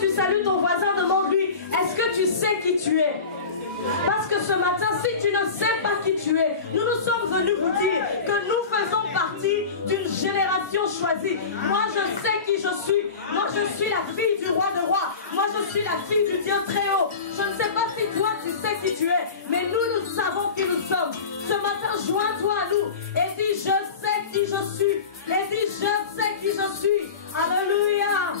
que tu salues ton voisin, demande-lui, est-ce que tu sais qui tu es? Parce que ce matin, si tu ne sais pas qui tu es, nous sommes venus vous dire que nous faisons partie d'une génération choisie. Moi, je sais qui je suis. Moi, je suis la fille du roi de rois. Moi, je suis la fille du Dieu très haut. Je ne sais pas si toi, tu sais qui tu es, mais nous savons qui nous sommes. Ce matin, joins-toi à nous et dis, je sais qui je suis. Et dis, je sais qui je suis. Alléluia.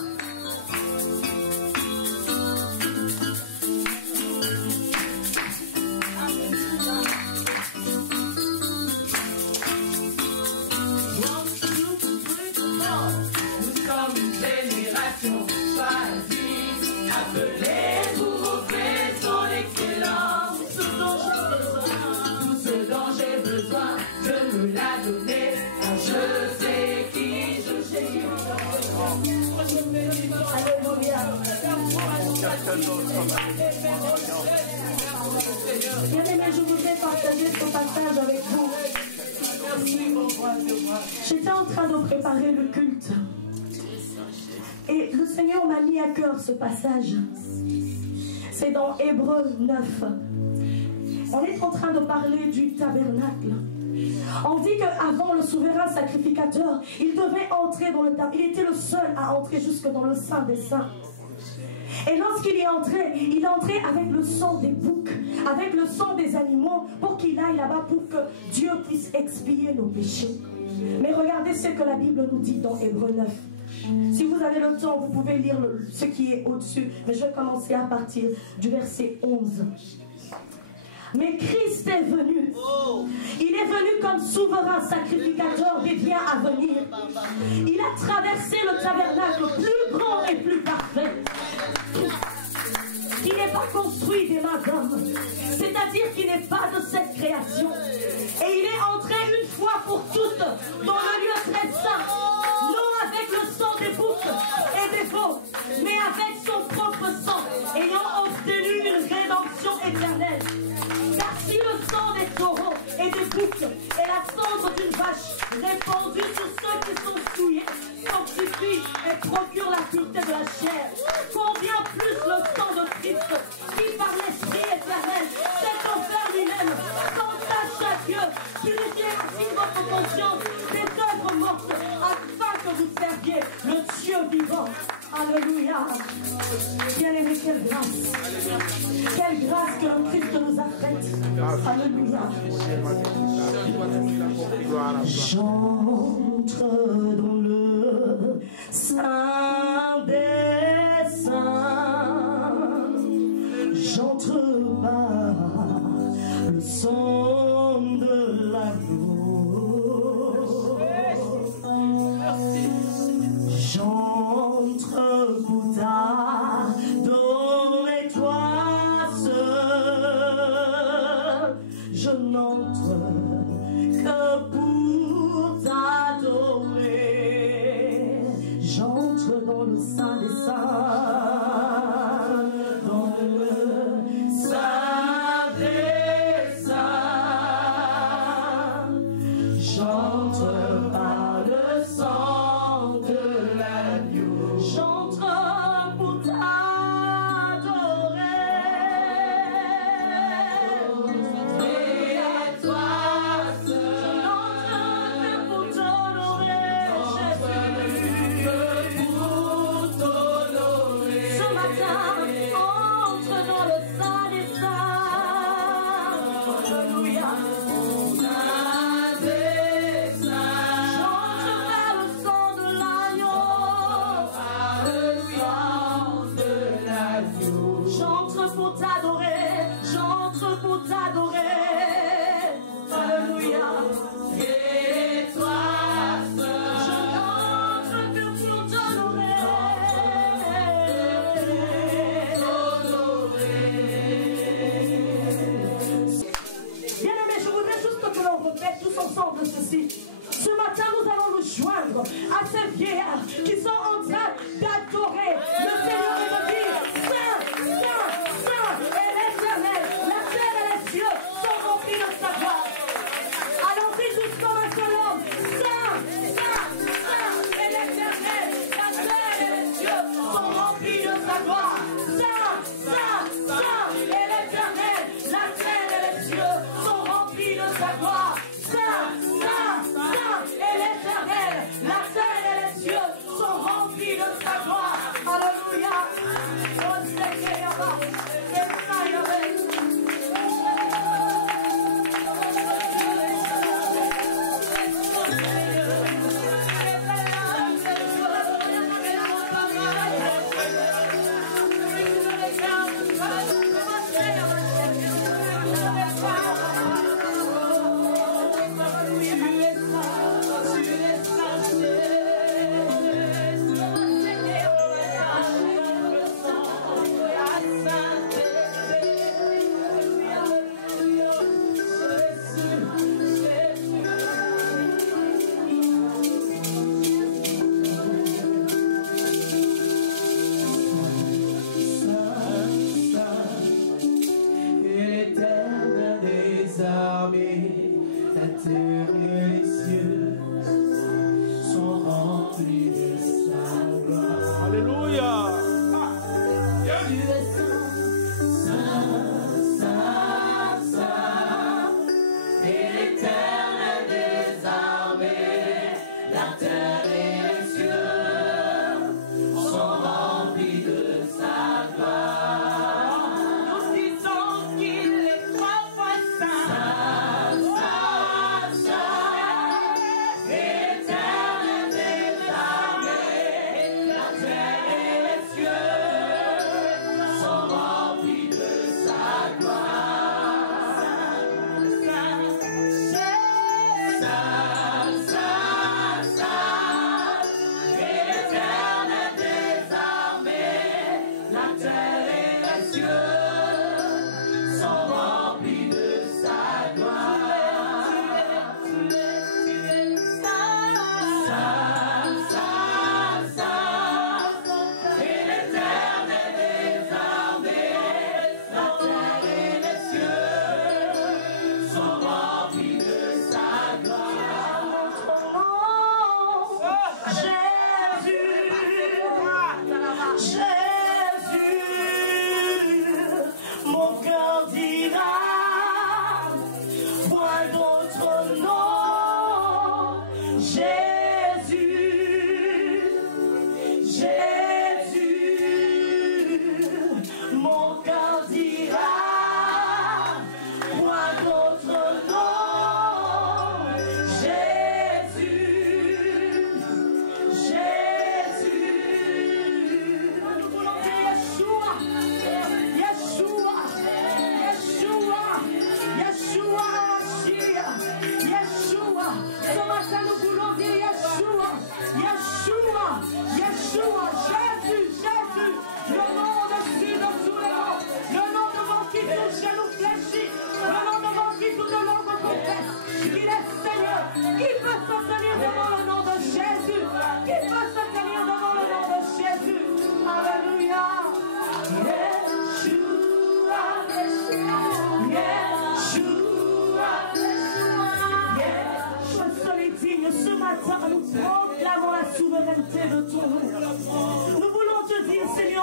Appelez-vous vos frères, son excellence. Tout ce dont j'ai besoin, je me l'a donné. Je sais qui je suis. Bien-aimés, je voudrais partager ce passage avec vous. J'étais en train de préparer le culte. Et le Seigneur m'a mis à cœur ce passage. C'est dans Hébreux 9. On est en train de parler du tabernacle. On dit qu'avant le souverain sacrificateur, il devait entrer dans le tabernacle. Il était le seul à entrer jusque dans le Saint des Saints. Et lorsqu'il y entrait, il entrait avec le sang des boucs, avec le sang des animaux, pour qu'il aille là-bas, pour que Dieu puisse expier nos péchés. Mais regardez ce que la Bible nous dit dans Hébreux 9. Si vous avez le temps, vous pouvez lire ce qui est au-dessus. Mais je vais commencer à partir du verset 11. Mais Christ est venu. Il est venu comme souverain sacrificateur des biens à venir. Il a traversé le tabernacle plus grand et plus parfait, qui n'est pas construit des mains d'hommes, c'est-à-dire qu'il n'est pas de cette création. Et il est entré une fois pour toutes dans le lieu très saint, non avec le sang des boucs et des veaux, mais avec son propre sang, ayant obtenu une rédemption éternelle. Car si le sang des taureaux et des boucs et la cendre d'une vache répandue sur ceux qui sont souillés sanctifie et procure la pureté de la chair, combien plus le sang de Christ, qui par l'Esprit éternel s'est offert lui-même, sans tâche à Dieu, purifiez ainsi votre conscience des œuvres mortes, afin que vous serviez le Dieu vivant. Alléluia. Bien-aimé, quelle grâce. Quelle grâce que le Christ nous a faite. Alléluia. J'entre dans le Saint des Saints. J'entre par le sang de l'agneau. J'entre pour t'adorer toi seul. Je n'entre que pour t'adorer. J'entre dans le Saint des Saints, dans le Saint des Saints. J'entre par le sang de l'agneau. J'entre pour t'adorer. Et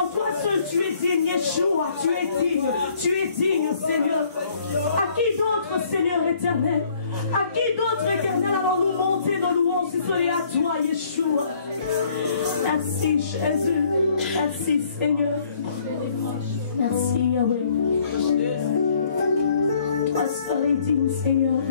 Non, toi seul, tu es digne, Yeshua, tu es digne, Seigneur. À qui d'autre, Seigneur éternel? À qui d'autre, éternel, allons-nous monter nos louanges si ce n'est à toi, Yeshua? Merci, Jésus. Merci, Seigneur. Merci, Yahweh. Toi seul est digne, Seigneur.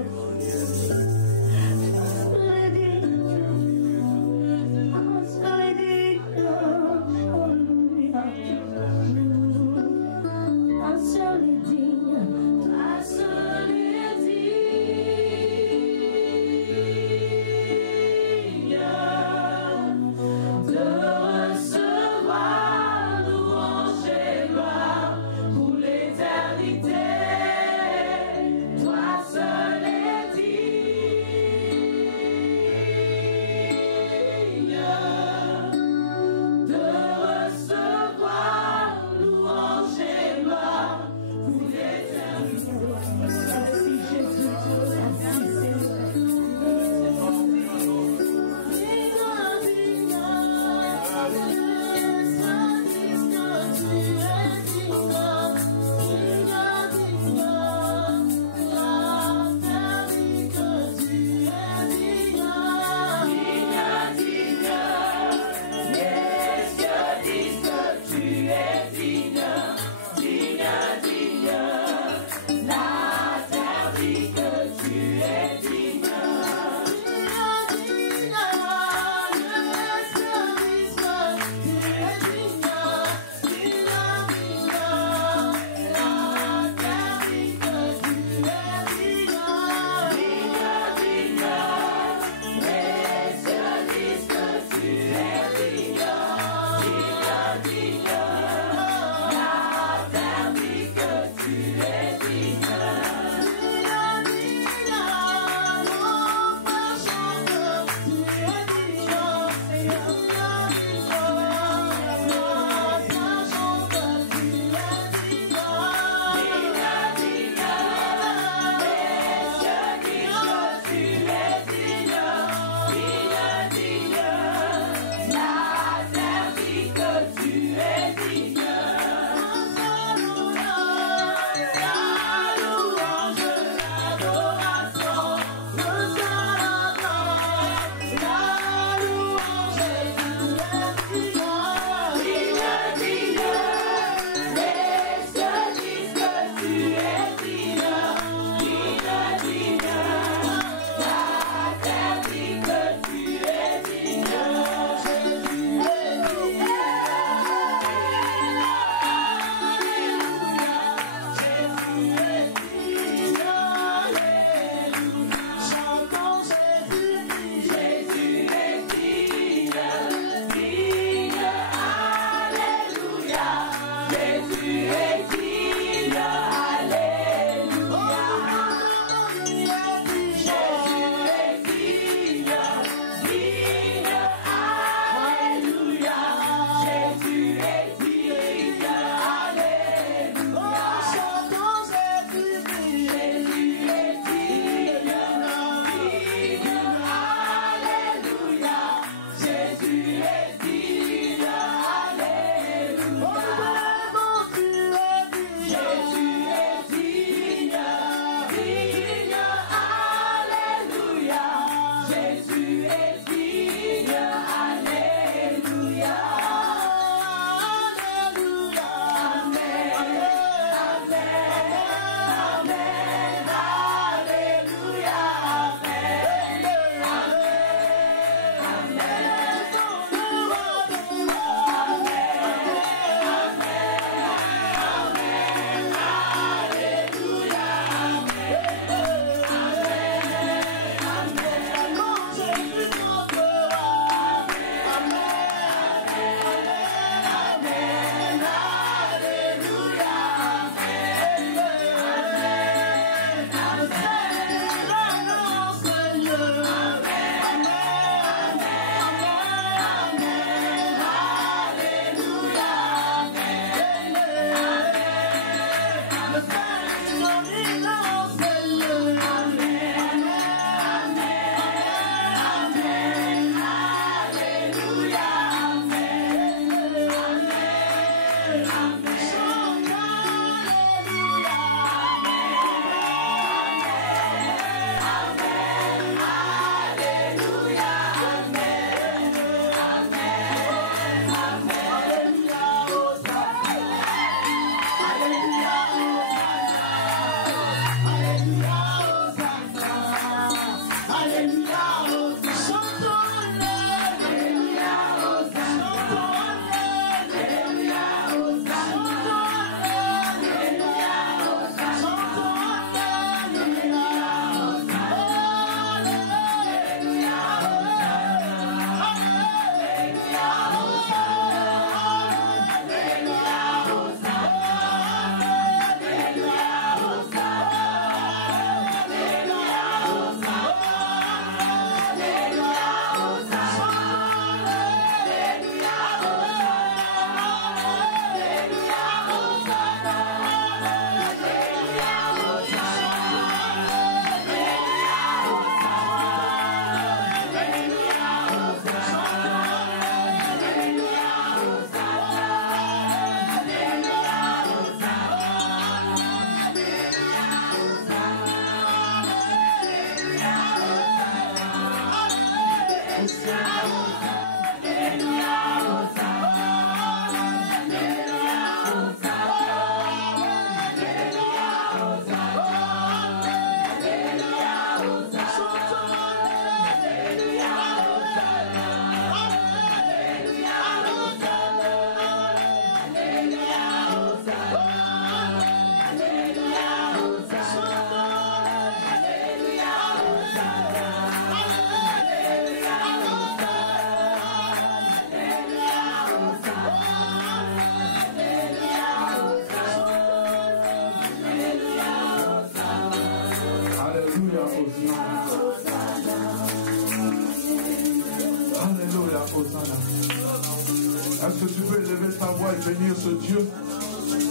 pourrais bénir ce Dieu?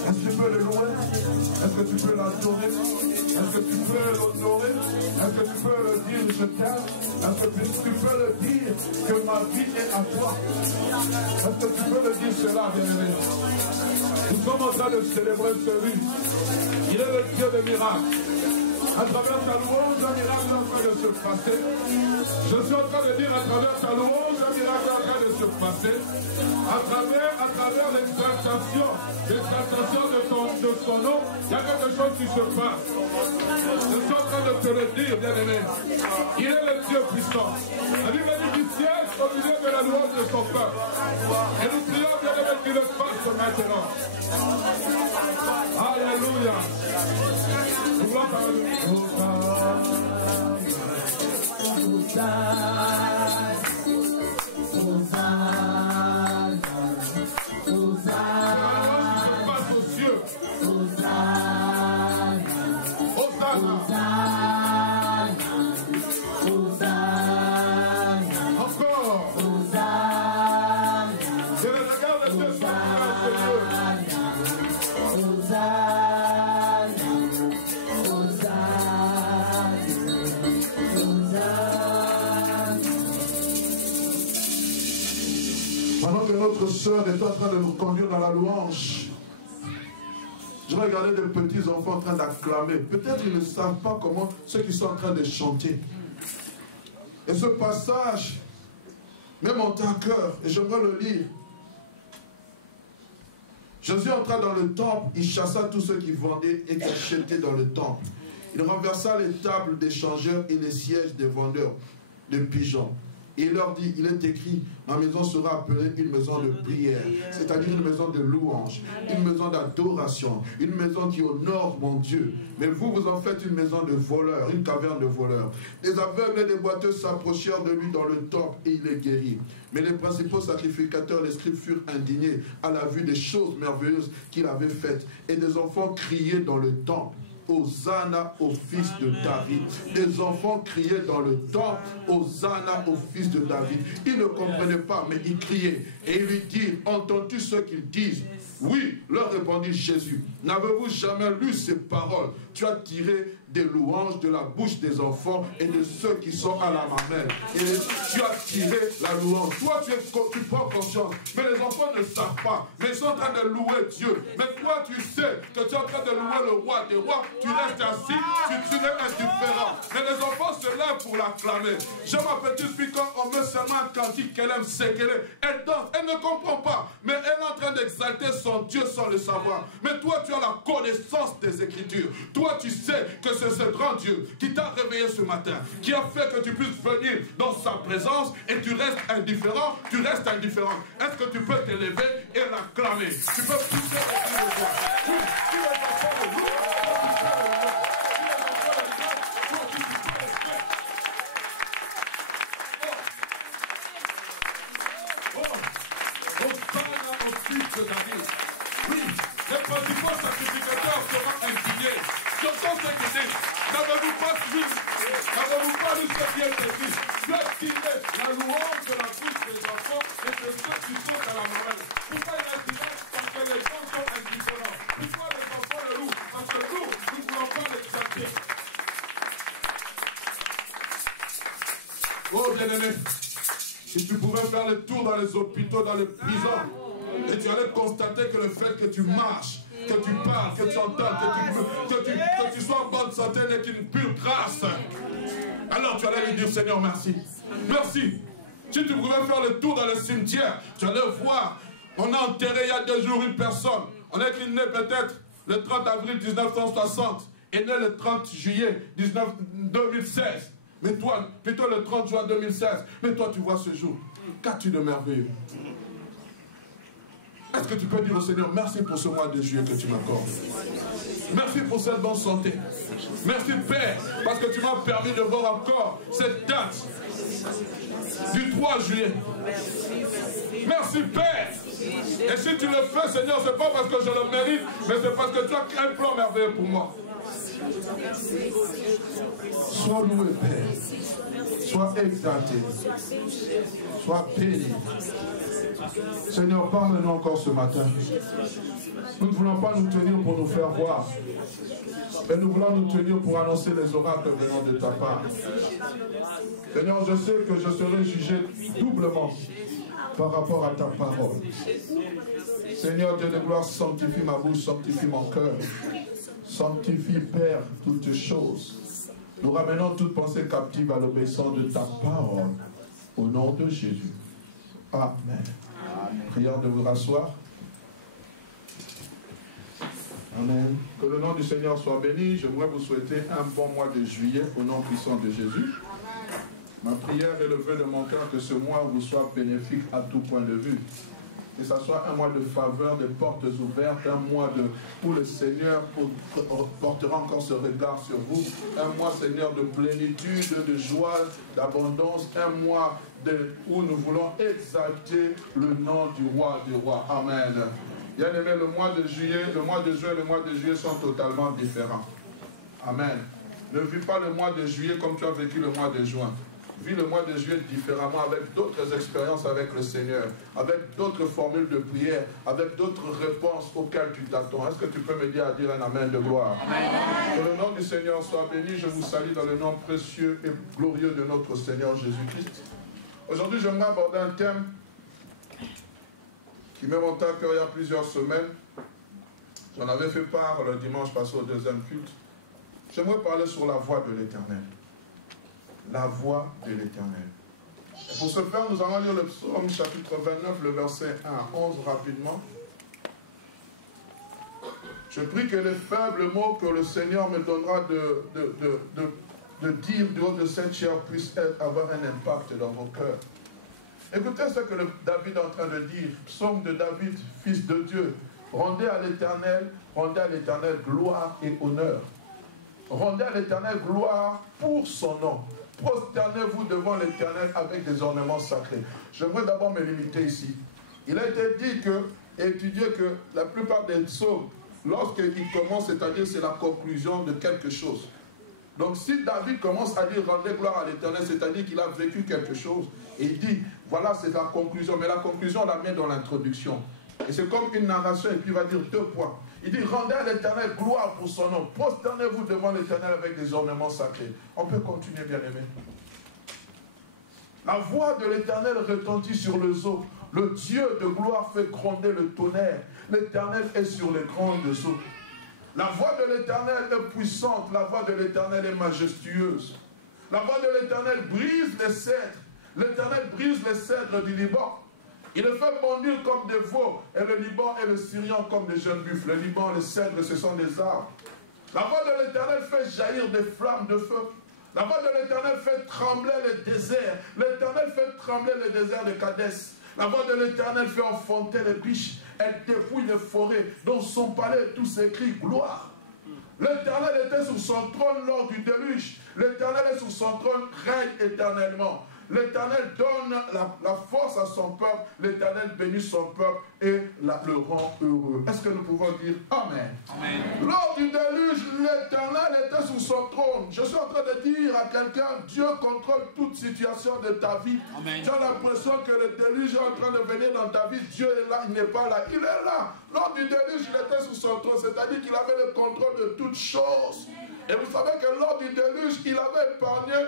Est-ce que tu peux le louer? Est-ce que tu peux l'adorer? Est-ce que tu peux l'honorer? Est-ce que tu peux le dire, je t'aime? Est-ce que tu peux le dire que ma vie est à toi? Est-ce que tu peux le dire cela, bien-aimé? Nous sommes en train de célébrer celui. Il est le Dieu des miracles. À travers ta louange, un miracle est en train de se passer. Je suis en train de dire à travers ta louange, un miracle est en train de se passer. À travers l'exaltation de son nom, il y a quelque chose qui se passe. Je suis en train de te le dire, bien-aimé. Il est le Dieu puissant. La Bible dit qu'il siège au milieu de la louange de son peuple. Et nous prions, bien-aimé, qu'il le fasse maintenant. Alléluia. Nous voulons parler. Notre sœur est en train de nous conduire dans la louange. Je regardais des petits enfants en train d'acclamer. Peut-être ils ne savent pas comment ceux qui sont en train de chanter. Et ce passage me monte à cœur et j'aimerais le lire. Jésus entra dans le temple, il chassa tous ceux qui vendaient et qui achetaient dans le temple. Il renversa les tables des changeurs et les sièges des vendeurs de pigeons. Et il leur dit, il est écrit, ma maison sera appelée une maison de prière, c'est-à-dire une maison de louange, une maison d'adoration, une maison qui honore mon Dieu. Mais vous, vous en faites une maison de voleurs, une caverne de voleurs. Des aveugles et des boiteux s'approchèrent de lui dans le temple et il les guérit. Mais les principaux sacrificateurs, les scribes furent indignés à la vue des choses merveilleuses qu'il avait faites. Et des enfants criaient dans le temple. Hosanna au fils de David. Des enfants criaient dans le temple, Hosanna au fils de David. Ils ne comprenaient pas, mais ils criaient. Et ils lui dirent, entends-tu ce qu'ils disent? Oui, leur répondit Jésus. N'avez-vous jamais lu ces paroles? Tu as tiré des louanges de la bouche des enfants et de ceux qui sont à la mamelle. Et tu as tiré la louange. Toi, tu prends conscience. Mais les enfants ne savent pas. Mais ils sont en train de louer Dieu. Mais toi, tu sais que tu es en train de louer le roi des rois. Tu restes assis, tu es indifférent. Mais les enfants se lèvent pour l'acclamer. J'ai ma petite fille, quand on met seulement un cantique qu'elle aime, c'est qu'elle est. Elle danse, elle ne comprend pas. Mais elle est en train d'exalter son Dieu sans le savoir. Mais toi, tu as la connaissance des Écritures. Toi, tu sais que c'est ce grand Dieu qui t'a réveillé ce matin, qui a fait que tu puisses venir dans sa présence et tu restes indifférent, tu restes indifférent. Est-ce que tu peux t'élever et l'acclamer? Tu peux pousser le cri de joie. Oui, tu es enfant de Dieu. Oui, les principaux sacrificateurs seront indignés. J'entends ce qu'ils disent. N'avez-vous pas lu ce qui est écrit? Tu as tiré la louange de la bouche des enfants et de ceux qui sont à la morale. Pourquoi il est indignant? Parce que les gens sont indifférents. Pourquoi les enfants le louent? Parce que nous ne voulons pas l'exalter. Oh bien-aimé, si tu pouvais faire le tour dans les hôpitaux, dans les prisons, et tu allais constater que le fait que tu marches, que tu parles, que tu entends, que tu sois en bonne santé n'est qu'une pure grâce. Alors tu allais lui dire, Seigneur, merci. Merci. Si tu pouvais faire le tour dans le cimetière, tu allais voir, on a enterré il y a 2 jours une personne. On est né peut-être le 30 avril 1960 et né le 30 juillet 2016. Mais toi, plutôt le 30 juin 2016. Mais toi, tu vois ce jour. Qu'as-tu de merveilleux? Est-ce que tu peux dire au Seigneur, merci pour ce mois de juillet que tu m'accordes. Merci pour cette bonne santé. Merci Père, parce que tu m'as permis de voir encore cette date du 3 juillet. Merci Père. Et si tu le fais, Seigneur, ce n'est pas parce que je le mérite, mais c'est parce que tu as créé un plan merveilleux pour moi. Sois loué, Père. Sois exalté. Sois béni. Seigneur, parle-nous encore ce matin. Nous ne voulons pas nous tenir pour nous faire voir, mais nous voulons nous tenir pour annoncer les oracles venant de ta part. Seigneur, je sais que je serai jugé doublement par rapport à ta parole. Seigneur Dieu de gloire, sanctifie ma bouche, sanctifie mon cœur. Sanctifie, Père, toutes choses. Nous ramenons toute pensée captive à l'obéissance de ta parole. Au nom de Jésus. Amen. Prière de vous rasseoir. Amen. Que le nom du Seigneur soit béni. J'aimerais vous souhaiter un bon mois de juillet au nom puissant de Jésus. Ma prière et le vœu de mon cœur que ce mois vous soit bénéfique à tout point de vue. Que ce soit un mois de faveur, de portes ouvertes, un mois où le Seigneur portera encore ce regard sur vous. Un mois, Seigneur, de plénitude, de joie, d'abondance. Un mois où nous voulons exalter le nom du roi des rois. Amen. Bien aimé, le mois de juillet, le mois de juin et le mois de juillet sont totalement différents. Amen. Ne vis pas le mois de juillet comme tu as vécu le mois de juin. Vis le mois de juillet différemment, avec d'autres expériences avec le Seigneur, avec d'autres formules de prière, avec d'autres réponses auxquelles tu t'attends. Est-ce que tu peux m'aider à dire un amen de gloire? Amen. Que le nom du Seigneur soit béni. Je vous salue dans le nom précieux et glorieux de notre Seigneur Jésus-Christ. Aujourd'hui, j'aimerais aborder un thème qui m'est monté à cœur il y a plusieurs semaines. J'en avais fait part le dimanche passé au deuxième culte. J'aimerais parler sur la voix de l'Éternel. La voix de l'Éternel. Pour ce faire, nous allons lire le psaume chapitre 29, le verset 1 à 11 rapidement. Je prie que les faibles mots que le Seigneur me donnera de dire du haut de cette chair puissent avoir un impact dans vos cœurs. Écoutez ce que David est en train de dire. Psaume de David, fils de Dieu. Rendez à l'Éternel gloire et honneur. Rendez à l'Éternel gloire pour son nom. Prosternez-vous devant l'Éternel avec des ornements sacrés. J'aimerais d'abord me limiter ici. Il a été dit étudié que la plupart des psaumes, lorsqu'ils commencent, c'est-à-dire c'est la conclusion de quelque chose. Donc si David commence à dire rendez gloire à l'Éternel, c'est-à-dire qu'il a vécu quelque chose, et il dit, voilà c'est la conclusion, mais la conclusion on la met dans l'introduction. Et c'est comme une narration, et puis il va dire 2 points. Il dit, rendez à l'Éternel gloire pour son nom. Prosternez-vous devant l'Éternel avec des ornements sacrés. On peut continuer, bien-aimé. La voix de l'Éternel retentit sur les eaux. Le Dieu de gloire fait gronder le tonnerre. L'Éternel est sur les grandes eaux. La voix de l'Éternel est puissante. La voix de l'Éternel est majestueuse. La voix de l'Éternel brise les cèdres. L'Éternel brise les cèdres du Liban. Il le fait bondir comme des veaux, et le Liban et le Syrian comme des jeunes buffles. Le Liban, les cèdres, ce sont des arbres. La voix de l'Éternel fait jaillir des flammes de feu. La voix de l'Éternel fait trembler les déserts. L'Éternel fait trembler les déserts de Kadès. La voix de l'Éternel fait enfanter les biches. Elle dépouille les forêts. Dans son palais, tout s'écrit gloire. L'Éternel était sur son trône lors du déluge. L'Éternel est sur son trône, règne éternellement. L'Éternel donne la force à son peuple. L'Éternel bénit son peuple et le rend heureux. Est-ce que nous pouvons dire Amen? Amen. Lors du déluge, l'Éternel était sur son trône. Je suis en train de dire à quelqu'un, Dieu contrôle toute situation de ta vie. Amen. Tu as l'impression que le déluge est en train de venir dans ta vie. Dieu est là, il n'est pas là. Il est là. Lors du déluge, il était sur son trône. C'est-à-dire qu'il avait le contrôle de toutes choses. Et vous savez que lors du déluge, il avait épargné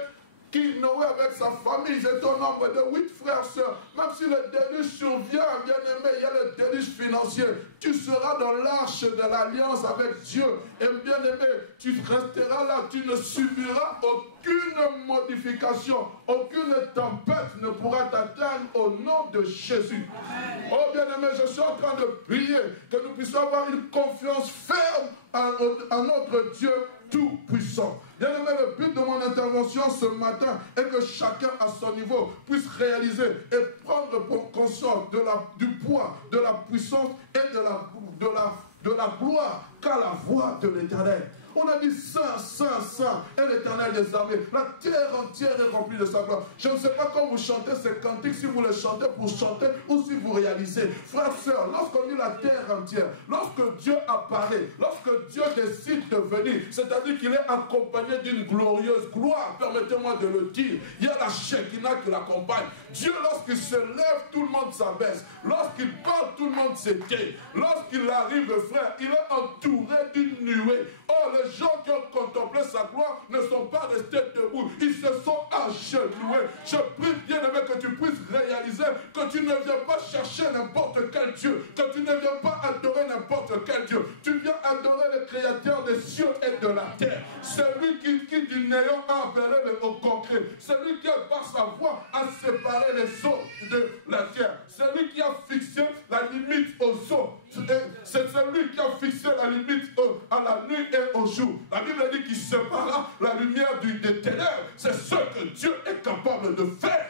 Noé avec sa famille, ils étaient au nombre de 8 frères et sœurs. Même si le déluge survient, bien aimé, il y a le déluge financier. Tu seras dans l'arche de l'alliance avec Dieu. Et bien aimé, tu resteras là, tu ne subiras aucune modification, aucune tempête ne pourra t'atteindre au nom de Jésus. Oh bien aimé, je suis en train de prier que nous puissions avoir une confiance ferme en notre Dieu tout-puissant. Bien aimé, le but de mon intervention ce matin est que chacun à son niveau puisse réaliser et prendre conscience du poids, de la puissance et de de la gloire qu'à la voix de l'Éternel. On a dit Saint, Saint, Saint est l'Éternel des armées. La terre entière est remplie de sa gloire. Je ne sais pas quand vous chantez ces cantiques, si vous les chantez pour chanter ou si vous réalisez. Frères, sœurs, lorsqu'on dit la terre entière, lorsque Dieu apparaît, lorsque Dieu décide de venir, c'est-à-dire qu'il est accompagné d'une glorieuse gloire, permettez-moi de le dire. Il y a la Shekinah qui l'accompagne. Dieu, lorsqu'il se lève, tout le monde s'abaisse. Lorsqu'il parle, tout le monde s'éteint. Lorsqu'il arrive, frère, il est entouré d'une nuée. Oh, les gens qui ont contemplé sa gloire ne sont pas restés debout. Ils se sont agenouillés. Je prie, bien-aimé, que tu puisses réaliser que tu ne viens pas chercher n'importe quel Dieu, que tu ne viens pas adorer n'importe quel Dieu. Tu viens adorer le Créateur des cieux et de la terre. Celui qui du néant a appelé au concret. Celui qui, par sa voix, a séparé les eaux de la terre. Celui qui a fixé la limite aux eaux. C'est celui qui a fixé la limite à la nuit et au jour. La Bible dit qu'il sépara la lumière des ténèbres. C'est ce que Dieu est capable de faire.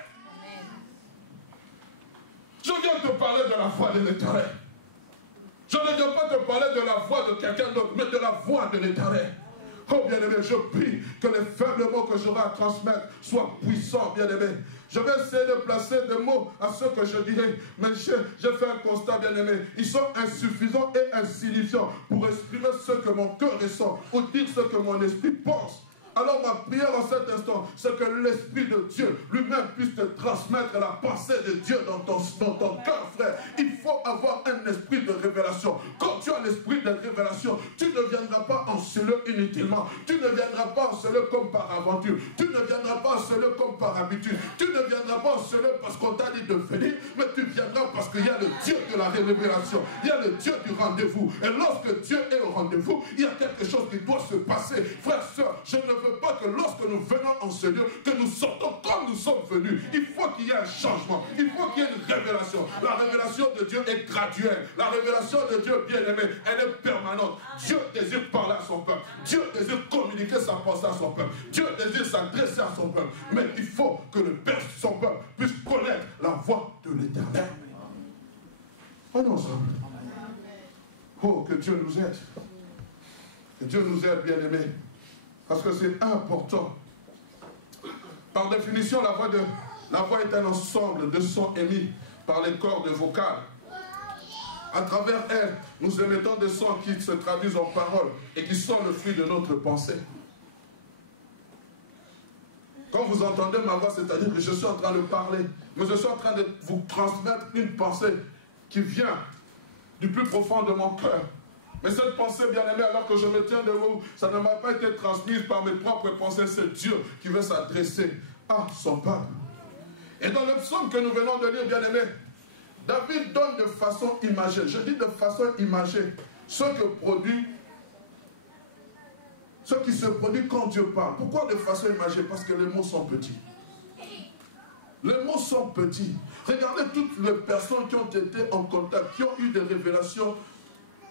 Je viens te parler de la voix de l'Éternel. Je ne viens pas te parler de la voix de quelqu'un d'autre, mais de la voix de l'Éternel. Oh bien-aimé, je prie que les faibles mots que j'aurai à transmettre soient puissants, bien-aimé. Je vais essayer de placer des mots à ce que je dirai. Mais j'ai fait un constat, bien-aimé. Ils sont insuffisants et insignifiants pour exprimer ce que mon cœur ressent ou dire ce que mon esprit pense. Alors ma prière en cet instant, c'est que l'Esprit de Dieu lui-même puisse te transmettre la pensée de Dieu dans ton cœur, frère. Il faut avoir un esprit de révélation. Quand tu as l'esprit de révélation, tu ne viendras pas encelé inutilement. Tu ne viendras pas encelé comme par aventure. Tu ne viendras pas encelé comme par habitude. Tu ne viendras pas encelé parce qu'on t'a dit de venir, mais tu viendras parce qu'il y a le Dieu de la révélation. Il y a le Dieu du rendez-vous. Et lorsque Dieu est au rendez-vous, il y a quelque chose qui doit se passer. Frère, sœur, je ne veux pas que lorsque nous venons en ce lieu, que nous sortons comme nous sommes venus. Il faut qu'il y ait un changement. Il faut qu'il y ait une révélation. La révélation de Dieu est graduelle. La révélation de Dieu, bien-aimé, elle est permanente. Dieu désire parler à son peuple. Dieu désire communiquer sa pensée à son peuple. Dieu désire s'adresser à son peuple. Mais il faut que le Père, son peuple, puisse connaître la voix de l'Éternel. On est ensemble. Oh, que Dieu nous aide. Que Dieu nous aide, bien-aimés. Parce que c'est important. Par définition, la voix est un ensemble de sons émis par les cordes vocales. À travers elle, nous émettons des sons qui se traduisent en paroles et qui sont le fruit de notre pensée. Quand vous entendez ma voix, c'est-à-dire que je suis en train de parler, mais je suis en train de vous transmettre une pensée qui vient du plus profond de mon cœur. Mais cette pensée, bien-aimée, alors que je me tiens de vous, ça ne m'a pas été transmise par mes propres pensées. C'est Dieu qui veut s'adresser à son peuple. Et dans le psaume que nous venons de lire, bien-aimé, David donne de façon imagée, je dis de façon imagée, ce qui se produit quand Dieu parle. Pourquoi de façon imagée? Parce que les mots sont petits. Les mots sont petits. Regardez toutes les personnes qui ont été en contact, qui ont eu des révélations.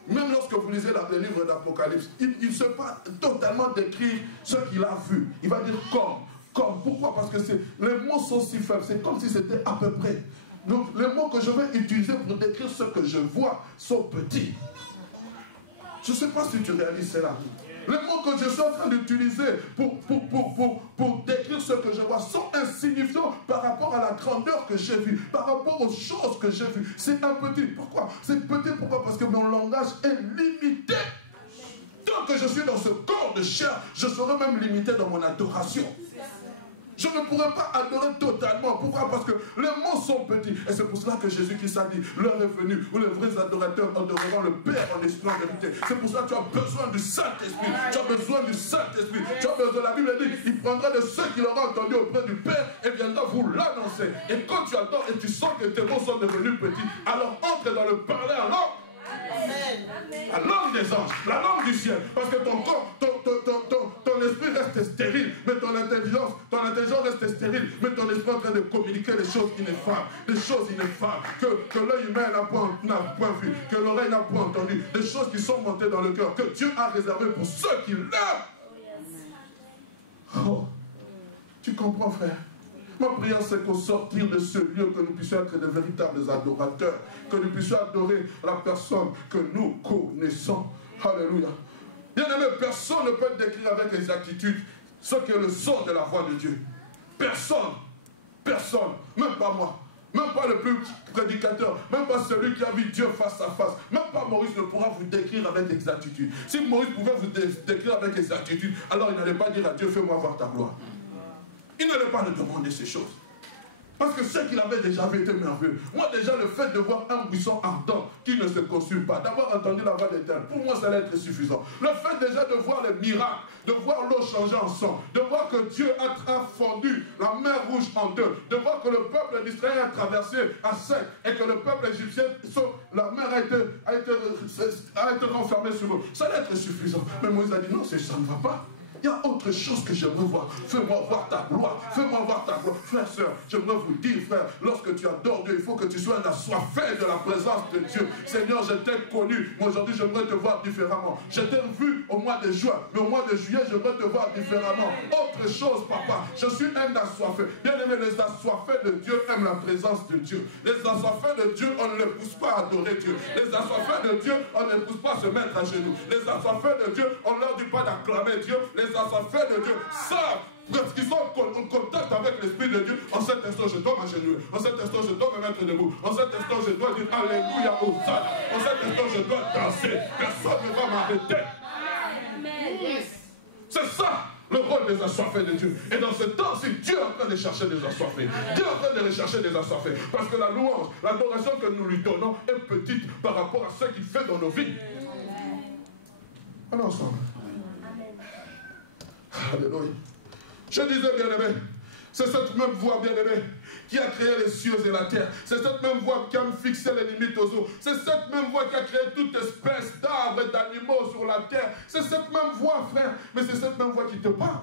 Même lorsque vous lisez le livre d'Apocalypse, il ne sait pas totalement décrire ce qu'il a vu. Il va dire comme. Pourquoi? Parce que les mots sont si faibles. C'est comme si c'était à peu près. Donc les mots que je vais utiliser pour décrire ce que je vois sont petits. Je ne sais pas si tu réalises cela. Les mots que je suis en train d'utiliser pour décrire ce que je vois sont insignifiants par rapport à la grandeur que j'ai vue, par rapport aux choses que j'ai vues. C'est un petit. Pourquoi? C'est petit. Pourquoi? Parce que mon langage est limité. Tant que je suis dans ce corps de chair, je serai même limité dans mon adoration. Je ne pourrais pas adorer totalement. Pourquoi? Parce que les mots sont petits. Et c'est pour cela que Jésus-Christ a dit, l'heure est venue où les vrais adorateurs adoreront le Père en esprit en vérité. C'est pour cela que tu as besoin du Saint-Esprit. Tu as besoin du Saint-Esprit. Tu as besoin, la Bible dit, il prendra de ceux qu'il aura entendu auprès du Père et viendra vous l'annoncer. Et quand tu adores et tu sens que tes mots sont devenus petits, alors entre dans le parler à l'homme. La langue des anges, la langue du ciel. Parce que ton corps, ton esprit reste stérile, mais ton intelligence reste stérile, mais ton esprit est en train de communiquer des choses ineffables, que l'œil humain n'a point vu, que l'oreille n'a point entendu, des choses qui sont montées dans le cœur, que Dieu a réservé pour ceux qui l'aiment. Oh, tu comprends, frère? Ma prière, c'est qu'au sortir de ce lieu, que nous puissions être de véritables adorateurs, que nous puissions adorer la personne que nous connaissons. Alléluia. Bien-aimé, personne ne peut décrire avec exactitude ce qu'est le son de la voix de Dieu. Personne. Personne. Même pas moi. Même pas le plus prédicateur. Même pas celui qui a vu Dieu face à face. Même pas Maurice ne pourra vous décrire avec exactitude. Si Maurice pouvait vous décrire avec exactitude, alors il n'allait pas dire à Dieu, fais-moi voir ta gloire. Il n'allait pas nous demander ces choses. Parce que ce qu'il avait déjà vu était merveilleux. Moi déjà le fait de voir un buisson ardent qui ne se consume pas, d'avoir entendu la voix d'Éternel, pour moi ça allait être suffisant. Le fait déjà de voir les miracles, de voir l'eau changer en sang, de voir que Dieu a fondu la mer rouge en deux, de voir que le peuple d'Israël a traversé à sec et que le peuple égyptien, la mer a été renfermée sur eux. Ça allait être suffisant. Mais Moïse a dit non, ça ne va pas. Il y a autre chose que j'aimerais voir. Fais-moi voir ta gloire. Fais-moi voir ta gloire. Frère, sœur, j'aimerais vous dire, frère, lorsque tu adores Dieu, il faut que tu sois un assoiffé de la présence de Dieu. Seigneur, je t'ai connu. Moi, aujourd'hui, j'aimerais te voir différemment. Je t'ai vu au mois de juin, mais au mois de juillet, j'aimerais te voir différemment. Autre chose, papa. Je suis un assoiffé. Bien aimé, les assoiffés de Dieu aiment la présence de Dieu. Les assoiffés de Dieu, on ne les pousse pas à adorer Dieu. Les assoiffés de Dieu, on ne les pousse pas à se mettre à genoux. Les assoiffés de Dieu, on ne leur dit pas d'acclamer Dieu. Les assoiffés de Dieu savent, parce qu'ils sont en contact avec l'Esprit de Dieu. En cet instant, je dois m'agenouiller. En cet instant, je dois me mettre debout. En cet instant, je dois dire Alléluia, Hosanna. En cet instant, je dois danser. Personne ne va m'arrêter. C'est ça le rôle des assoiffés de Dieu. Et dans ce temps-ci, Dieu est en train de chercher des assoiffés. Dieu est en train de rechercher des assoiffés. Parce que la louange, l'adoration que nous lui donnons est petite par rapport à ce qu'il fait dans nos vies. Allons ensemble. Alléluia. Je disais, bien-aimé, c'est cette même voix, bien-aimé, qui a créé les cieux et la terre. C'est cette même voix qui a fixé les limites aux eaux. C'est cette même voix qui a créé toute espèce d'arbres et d'animaux sur la terre. C'est cette même voix, frère, mais c'est cette même voix qui te parle.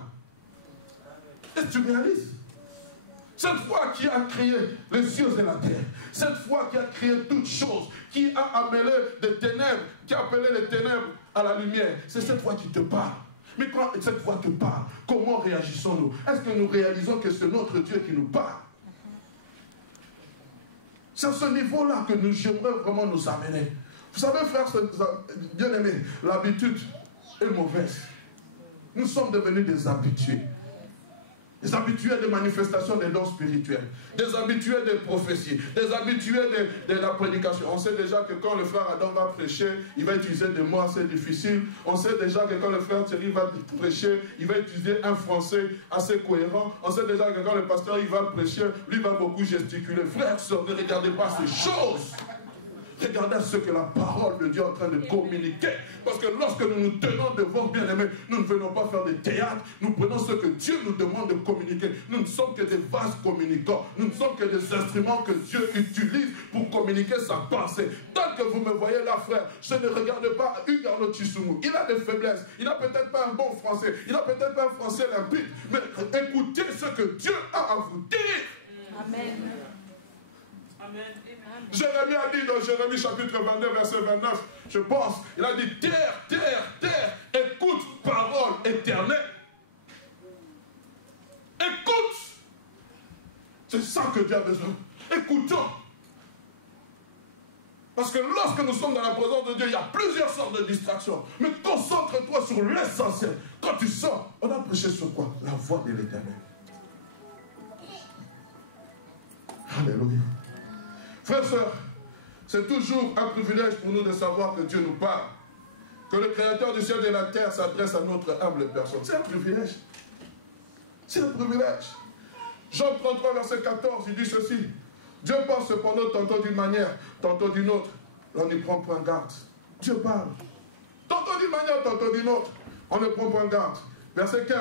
Est-ce que tu réalises? Cette voix qui a créé les cieux et la terre, cette voix qui a créé toutes choses, qui a amené des ténèbres, qui a appelé les ténèbres à la lumière, c'est cette voix qui te parle. Mais quand cette voix te parle, comment réagissons-nous? Est-ce que nous réalisons que c'est notre Dieu qui nous parle? C'est à ce niveau-là que nous j'aimerais vraiment nous amener. Vous savez, frère, bien aimé, l'habitude est mauvaise. Nous sommes devenus des habitués. Des habitués des manifestations des dons spirituels, des habitués des prophéties, des habitués de la prédication. On sait déjà que quand le frère Adam va prêcher, il va utiliser des mots assez difficiles. On sait déjà que quand le frère Thierry va prêcher, il va utiliser un français assez cohérent. On sait déjà que quand le pasteur il va prêcher, lui va beaucoup gesticuler. Frères, sœurs, ne regardez pas ces choses. Regardez ce que la parole de Dieu est en train de communiquer. Parce que lorsque nous nous tenons devant, bien-aimés, nous ne venons pas faire des théâtres. Nous prenons ce que Dieu nous demande de communiquer. Nous ne sommes que des vases communicants. Nous ne sommes que des instruments que Dieu utilise pour communiquer sa pensée. Tant que vous me voyez là, frère, je ne regarde pas Hugues Chisumu. Il a des faiblesses. Il n'a peut-être pas un bon français. Il n'a peut-être pas un français limpide. Mais écoutez ce que Dieu a à vous dire. Amen. Amen. Jérémie a dit dans Jérémie chapitre 22, verset 29, je pense, il a dit, terre, terre, terre, écoute parole éternelle. Écoute. C'est ça que Dieu a besoin. Écoutons. Parce que lorsque nous sommes dans la présence de Dieu, il y a plusieurs sortes de distractions. Mais concentre-toi sur l'essentiel. Quand tu sors, on a prêché sur quoi? La voix de l'Éternel. Alléluia. Frères, sœurs, c'est toujours un privilège pour nous de savoir que Dieu nous parle. Que le Créateur du ciel et de la terre s'adresse à notre humble personne. C'est un privilège. C'est un privilège. Jean 33, verset 14, il dit ceci. Dieu parle cependant tantôt d'une manière, tantôt d'une autre. On n'y prend point garde. Dieu parle. Tantôt d'une manière, tantôt d'une autre. On ne prend point garde. Verset 15.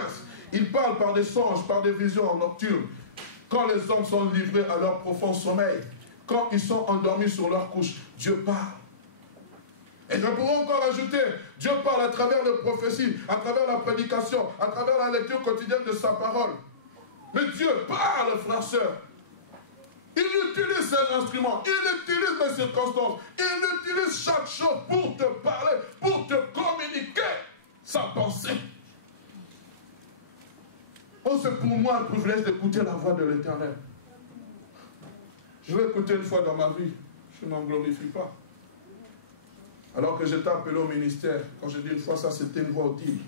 Il parle par des songes, par des visions nocturnes. Quand les hommes sont livrés à leur profond sommeil, quand ils sont endormis sur leur couche, Dieu parle. Et je pourrais encore ajouter, Dieu parle à travers les prophéties, à travers la prédication, à travers la lecture quotidienne de sa parole. Mais Dieu parle, frères, sœurs. Il utilise ses instruments, il utilise les circonstances, il utilise chaque chose pour te parler, pour te communiquer sa pensée. Au c'est pour moi un privilège d'écouter la voix de l'Éternel. Je l'ai écouté une fois dans ma vie. Je ne m'en glorifie pas. Alors que j'étais appelé au ministère, quand je dis une fois ça, c'était une voix audible.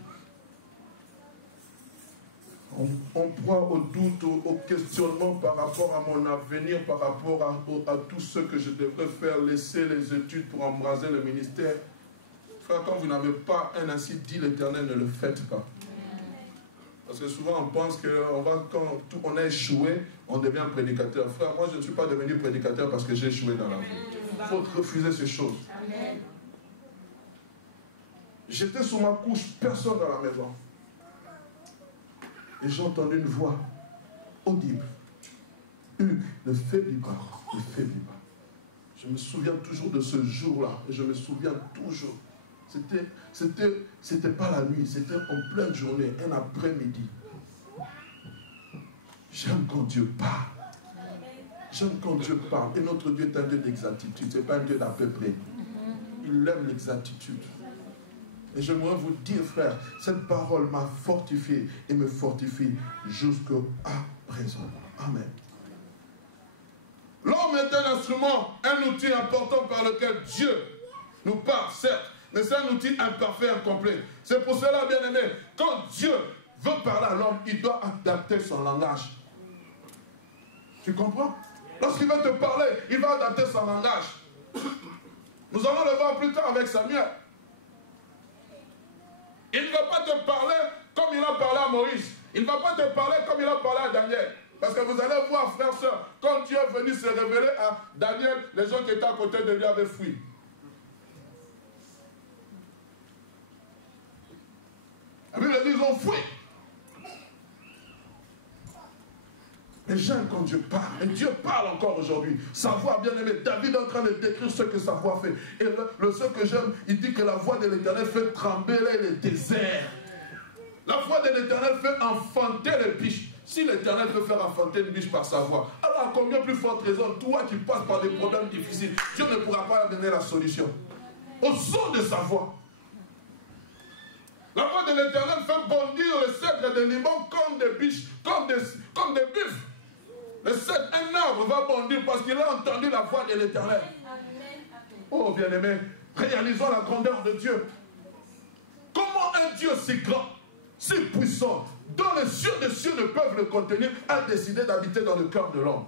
On prend au doute, au questionnement par rapport à mon avenir, par rapport à tout ce que je devrais faire, laisser les études pour embraser le ministère. Frère, quand vous n'avez pas un ainsi dit l'Éternel, ne le faites pas. Parce que souvent on pense que quand on a échoué, on devient prédicateur. Frère, moi je ne suis pas devenu prédicateur parce que j'ai échoué dans la vie. Il faut refuser ces choses. J'étais sur ma couche, personne dans la maison. Et j'ai entendu une voix audible. Hugues, ne faiblis pas, ne faiblis pas. Je me souviens toujours de ce jour-là. Et je me souviens toujours. C'était pas la nuit, c'était en pleine journée, un après-midi. J'aime quand Dieu parle. J'aime quand Dieu parle. Et notre Dieu est un Dieu d'exactitude, ce n'est pas un Dieu d'à peu près. Il aime l'exactitude. Et j'aimerais vous dire, frère, cette parole m'a fortifié et me fortifie jusqu'à présent. Amen. L'homme est un instrument, un outil important par lequel Dieu nous parle, certes, mais c'est un outil imparfait, incomplet. C'est pour cela, bien aimé, quand Dieu veut parler à l'homme, il doit adapter son langage. Tu comprends? Lorsqu'il va te parler, il va adapter son langage. Nous allons le voir plus tard avec Samuel. Il ne va pas te parler comme il a parlé à Moïse. Il ne va pas te parler comme il a parlé à Daniel. Parce que vous allez voir, frères, sœurs, quand Dieu est venu se révéler à Daniel, les gens qui étaient à côté de lui avaient fui. La Bible dit, ils ont fui. Mais j'aime quand Dieu parle. Et Dieu parle encore aujourd'hui. Sa voix, bien aimé. David est en train de décrire ce que sa voix fait. Et le seul que j'aime, il dit que la voix de l'Éternel fait trembler les déserts. La voix de l'Éternel fait enfanter les biches. Si l'Éternel peut faire enfanter une biche par sa voix, alors à combien plus forte raison, toi qui passes par des problèmes difficiles, Dieu ne pourra pas donner la solution. Au son de sa voix. La voix de l'Éternel fait bondir le cèdre de Liban comme des biches, comme des buffles. Le cèdre, un arbre va bondir parce qu'il a entendu la voix de l'Éternel. Oh, bien-aimé, réalisons la grandeur de Dieu. Comment un Dieu si grand, si puissant, dont les cieux des cieux ne peuvent le contenir, a décidé d'habiter dans le cœur de l'homme?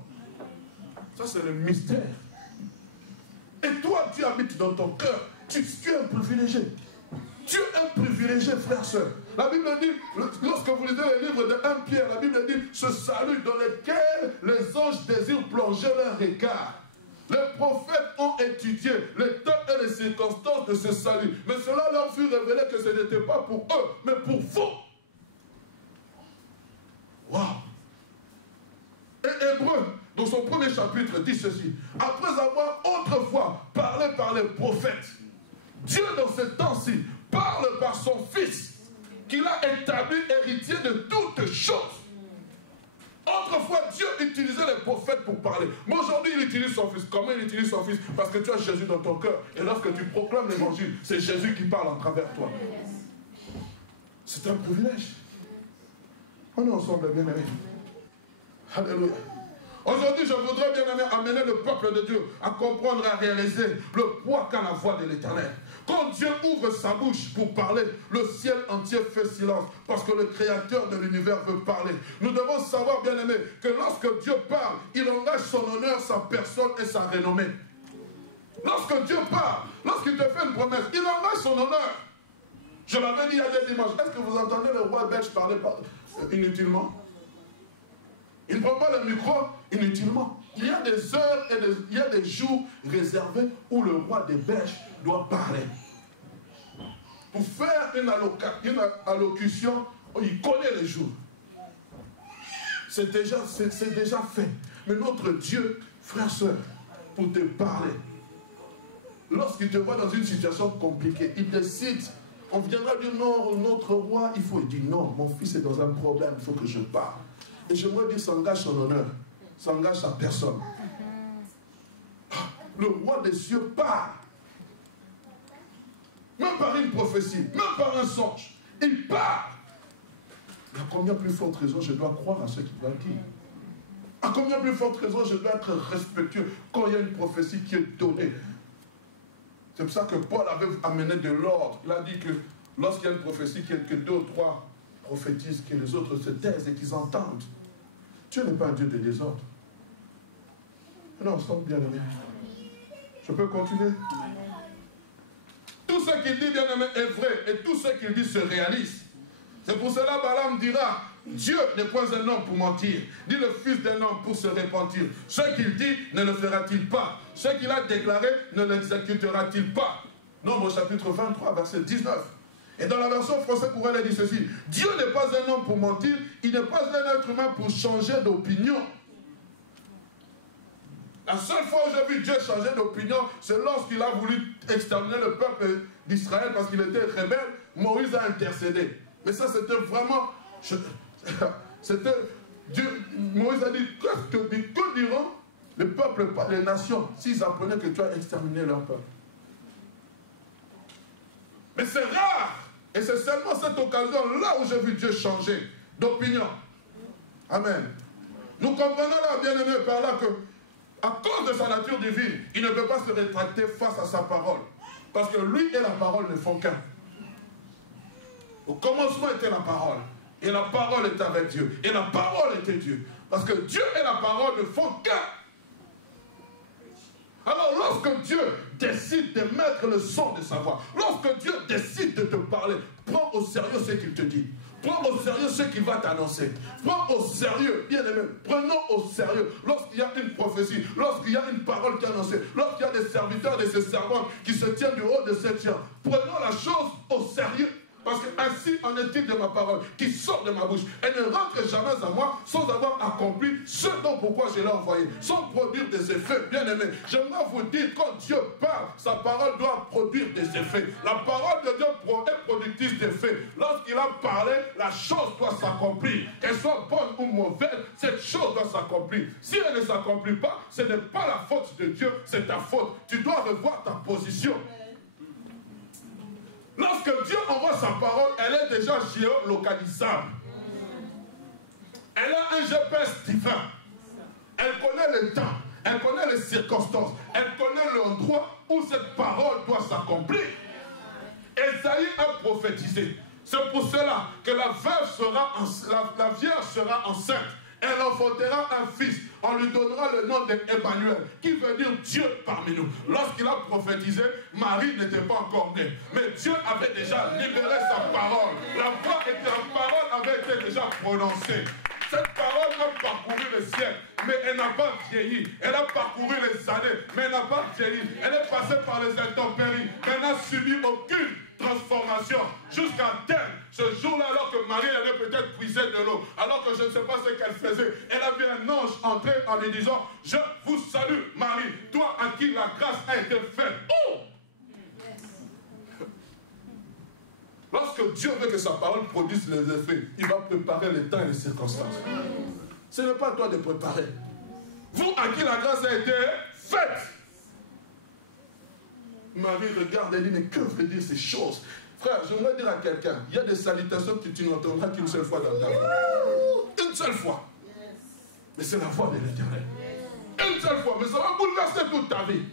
Ça, c'est le mystère. Et toi, tu habites dans ton cœur. Tu es un privilégié. Tu es un privilégié, frère, sœur. La Bible dit, lorsque vous lisez le livre de 1 Pierre, la Bible dit, ce salut dans lequel les anges désirent plonger leur regard. Les prophètes ont étudié les temps et les circonstances de ce salut. Mais cela leur fut révélé que ce n'était pas pour eux, mais pour vous. Waouh! Et Hébreu, dans son premier chapitre, dit ceci. Après avoir autrefois parlé par les prophètes, Dieu dans ce temps-ci parle par son Fils, qu'il a établi héritier de toutes choses. Autrefois, Dieu utilisait les prophètes pour parler. Mais aujourd'hui, il utilise son Fils. Comment il utilise son Fils? Parce que tu as Jésus dans ton cœur. Et lorsque tu proclames l'évangile, c'est Jésus qui parle en travers toi. C'est un privilège. On est ensemble, bien aimés. Alléluia. Aujourd'hui, je voudrais, bien aimé, amener le peuple de Dieu à comprendre et à réaliser le poids qu'a la voix de l'Éternel. Quand Dieu ouvre sa bouche pour parler, le ciel entier fait silence parce que le Créateur de l'univers veut parler. Nous devons savoir, bien aimé, que lorsque Dieu parle, il engage son honneur, sa personne et sa renommée. Lorsque Dieu parle, lorsqu'il te fait une promesse, il engage son honneur. Je l'avais dit il y a des dimanches. Est-ce que vous entendez le roi belge parler inutilement? Il ne prend pas le micro inutilement. Il y a des heures et il y a des jours réservés où le roi des Belges doit parler. Pour faire une allocution, il connaît les jours. C'est déjà fait. Mais notre Dieu, frère, soeur, pour te parler, lorsqu'il te voit dans une situation compliquée, il décide, on viendra dire non, notre roi, il faut dire non, mon fils est dans un problème, il faut que je parle. Et j'aimerais dire, s'engage son honneur, s'engage sa personne. Le roi des cieux part. Même par une prophétie, même par un songe, il part. À combien plus forte raison je dois croire à ce qu'il va dire? À combien plus forte raison je dois être respectueux quand il y a une prophétie qui est donnée? C'est pour ça que Paul avait amené de l'ordre. Il a dit que lorsqu'il y a une prophétie, que 2 ou 3 prophétisent, que les autres se taisent et qu'ils entendent. Dieu n'est pas un Dieu de désordre. Non, sommes bien aimés. Je peux continuer? Tout ce qu'il dit, bien aimé, est vrai et tout ce qu'il dit se réalise. C'est pour cela Balaam dira, Dieu n'est point un homme pour mentir, ni le fils d'un homme pour se repentir. Ce qu'il dit, ne le fera-t-il pas? Ce qu'il a déclaré, ne l'exécutera-t-il pas? Nombre chapitre 23, verset 19. Et dans la version française courant, il dit ceci, Dieu n'est pas un homme pour mentir, il n'est pas un être humain pour changer d'opinion. La seule fois où j'ai vu Dieu changer d'opinion, c'est lorsqu'il a voulu exterminer le peuple d'Israël parce qu'il était rebelle. Moïse a intercédé. Mais ça, c'était vraiment... C'était... Moïse a dit, que diront les peuples, les nations, s'ils apprenaient que tu as exterminé leur peuple? Mais c'est rare. Et c'est seulement cette occasion-là où j'ai vu Dieu changer d'opinion. Amen. Nous comprenons là, bien aimé, par là que à cause de sa nature divine, il ne peut pas se rétracter face à sa parole. Parce que lui et la parole ne font qu'un. Au commencement était la parole. Et la parole était avec Dieu. Et la parole était Dieu. Parce que Dieu et la parole ne font qu'un. Alors lorsque Dieu décide de mettre le son de sa voix, lorsque Dieu décide de te parler, prends au sérieux ce qu'il te dit. Prends au sérieux ce qu'il va t'annoncer. Prends au sérieux, bien aimé, prenons au sérieux lorsqu'il y a une prophétie, lorsqu'il y a une parole qui est annoncée, lorsqu'il y a des serviteurs et des servantes qui se tiennent du haut de cette chair. Prenons la chose au sérieux. Parce que ainsi en est-il de ma parole qui sort de ma bouche. Elle ne rentre jamais à moi sans avoir accompli ce dont pourquoi je l'ai envoyé. Sans produire des effets, bien aimés. J'aimerais vous dire, quand Dieu parle, sa parole doit produire des effets. La parole de Dieu est productrice d'effets. Lorsqu'il a parlé, la chose doit s'accomplir. Qu'elle soit bonne ou mauvaise, cette chose doit s'accomplir. Si elle ne s'accomplit pas, ce n'est pas la faute de Dieu, c'est ta faute. Tu dois revoir ta position. Lorsque Dieu envoie sa parole, elle est déjà géolocalisable. Elle a un GPS divin. Elle connaît le temps, elle connaît les circonstances, elle connaît l'endroit où cette parole doit s'accomplir. Esaïe a prophétisé. C'est pour cela que la vierge sera enceinte. Elle enfantera un fils. On lui donnera le nom d'Emmanuel, qui veut dire Dieu parmi nous. Lorsqu'il a prophétisé, Marie n'était pas encore née. Mais Dieu avait déjà libéré sa parole. La parole avait été déjà prononcée. Cette parole a parcouru les siècles, mais elle n'a pas vieilli. Elle a parcouru les années, mais elle n'a pas vieilli. Elle est passée par les intempéries, mais elle n'a subi aucune transformation jusqu'à terme. Ce jour-là, alors que Marie allait peut-être puiser de l'eau, alors que je ne sais pas ce qu'elle faisait, elle a vu un ange entrer en lui disant, je vous salue Marie, toi à qui la grâce a été faite. Oh! Lorsque Dieu veut que sa parole produise les effets, il va préparer les temps et les circonstances. Ce n'est pas à toi de préparer. Vous à qui la grâce a été faite. Marie regarde et dit, mais que veut dire ces choses? Frère, j'aimerais dire à quelqu'un, il y a des salutations que tu n'entendras qu'une seule fois dans ta vie. Une seule fois. Mais c'est la voix de l'Éternel. Une seule fois, mais ça va bouleverser toute ta vie.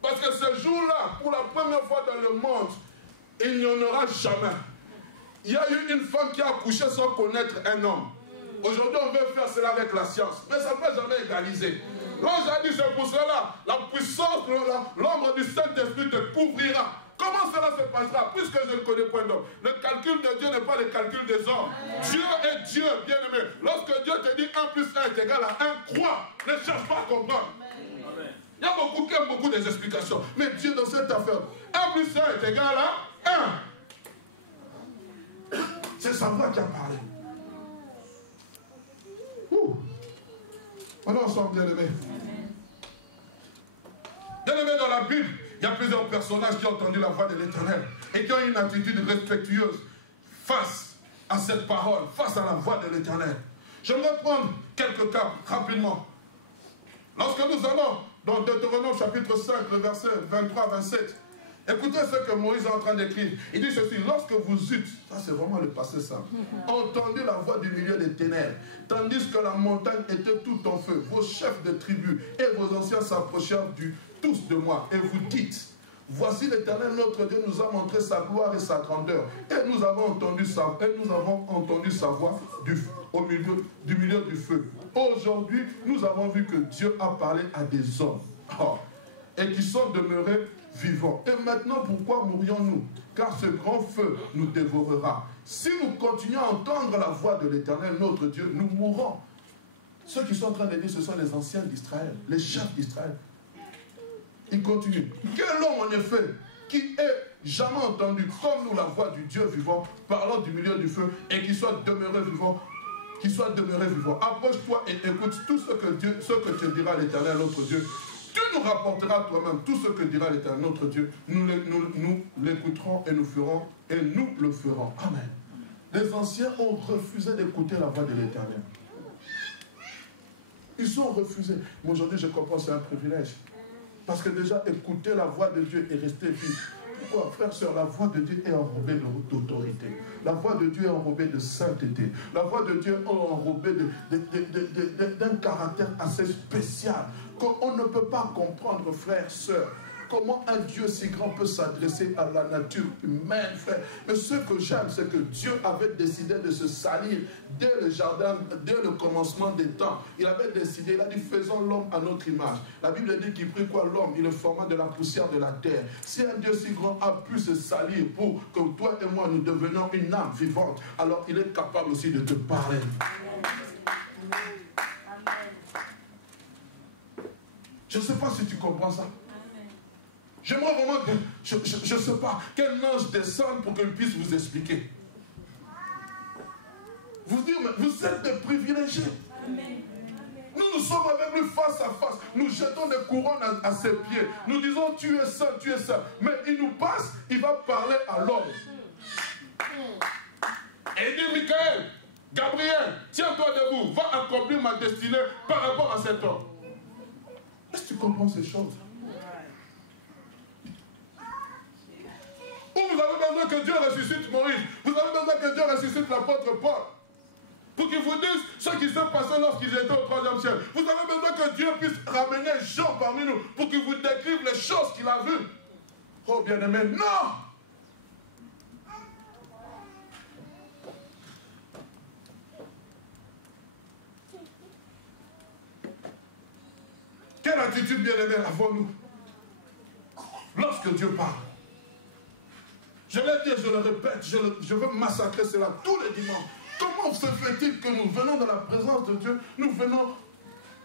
Parce que ce jour-là, pour la première fois dans le monde, il n'y en aura jamais. Il y a eu une femme qui a accouché sans connaître un homme. Aujourd'hui, on veut faire cela avec la science, mais ça ne peut jamais égaliser. L'ange a dit, c'est pour cela, la puissance, l'ombre du Saint-Esprit te couvrira. Comment cela se passera, puisque je ne connais point d'homme? Le calcul de Dieu n'est pas le calcul des hommes. Dieu est Dieu, bien aimé. Lorsque Dieu te dit 1 plus 1 est égal à 1, crois. Ne cherche pas à comprendre. Il y a beaucoup qui aiment beaucoup des explications. Mais Dieu, dans cette affaire, 1 plus 1 est égal à 1. C'est sa voix qui a parlé. Maintenant, on sort bien aimé. Bien aimé, dans la Bible, il y a plusieurs personnages qui ont entendu la voix de l'Éternel et qui ont une attitude respectueuse face à cette parole, face à la voix de l'Éternel. J'aimerais prendre quelques cas rapidement. Lorsque nous allons dans Deutéronome chapitre 5, le verset 23-27, Écoutez ce que Moïse est en train d'écrire. Il dit ceci, lorsque vous eûtes, ça c'est vraiment le passé ça, entendu la voix du milieu des ténèbres, tandis que la montagne était tout en feu, vos chefs de tribus et vos anciens s'approchèrent tous de moi, et vous dites, voici l'Éternel notre Dieu nous a montré sa gloire et sa grandeur, et nous avons entendu sa voix du milieu du feu. Aujourd'hui, nous avons vu que Dieu a parlé à des hommes, et qui sont demeurés vivants. Et maintenant, pourquoi mourrions-nous? Car ce grand feu nous dévorera. Si nous continuons à entendre la voix de l'Éternel, notre Dieu, nous mourrons. Ceux qui sont en train de dire, ce sont les anciens d'Israël, les chefs d'Israël. Ils continuent. Quel homme, en effet, qui ait jamais entendu, comme nous, la voix du Dieu vivant, parlant du milieu du feu, et qui soit demeuré vivant, approche-toi et écoute tout ce que te dira l'Éternel, notre Dieu. Tu nous rapporteras toi-même tout ce que dira l'Éternel, notre Dieu. Nous l'écouterons et nous le ferons. Amen. Les anciens ont refusé d'écouter la voix de l'Éternel. Ils ont refusé. Mais aujourd'hui, je comprends, c'est un privilège. Parce que déjà, écouter la voix de Dieu et rester vif. Pourquoi, frère, sœur, la voix de Dieu est enrobée d'autorité. La voix de Dieu est enrobée de sainteté. La voix de Dieu est enrobée d'un caractère assez spécial qu'on ne peut pas comprendre, frère, sœur. Comment un Dieu si grand peut s'adresser à la nature humaine, frère? Mais ce que j'aime, c'est que Dieu avait décidé de se salir dès le jardin, dès le commencement des temps. Il avait décidé, il a dit, faisons l'homme à notre image. La Bible dit qu'il prit quoi l'homme? Il le forma de la poussière de la terre. Si un Dieu si grand a pu se salir pour que toi et moi nous devenions une âme vivante, alors il est capable aussi de te parler. Je ne sais pas si tu comprends ça. J'aimerais vraiment que, je ne sais pas, quel ange descende pour qu'il puisse vous expliquer. Vous dire, mais vous êtes des privilégiés. Amen. Nous sommes avec lui face à face. Nous jetons des couronnes à ses pieds. Nous disons, tu es saint, tu es saint. Mais il nous passe, il va parler à l'homme. Et il dit, Michael, Gabriel, tiens-toi debout, va accomplir ma destinée par rapport à cet homme. Est-ce que tu comprends ces choses? Ou vous avez besoin que Dieu ressuscite Moïse. Vous avez besoin que Dieu ressuscite l'apôtre Paul. Pour qu'il vous dise ce qui s'est passé lorsqu'ils étaient au 3e ciel. Vous avez besoin que Dieu puisse ramener Jean parmi nous pour qu'il vous décrive les choses qu'il a vues. Oh bien-aimé, non! Quelle attitude bien-aimée avons-nous lorsque Dieu parle? Je l'ai dit, je le répète, je veux massacrer cela tous les dimanches. Comment se fait-il que nous venons dans la présence de Dieu, nous venons,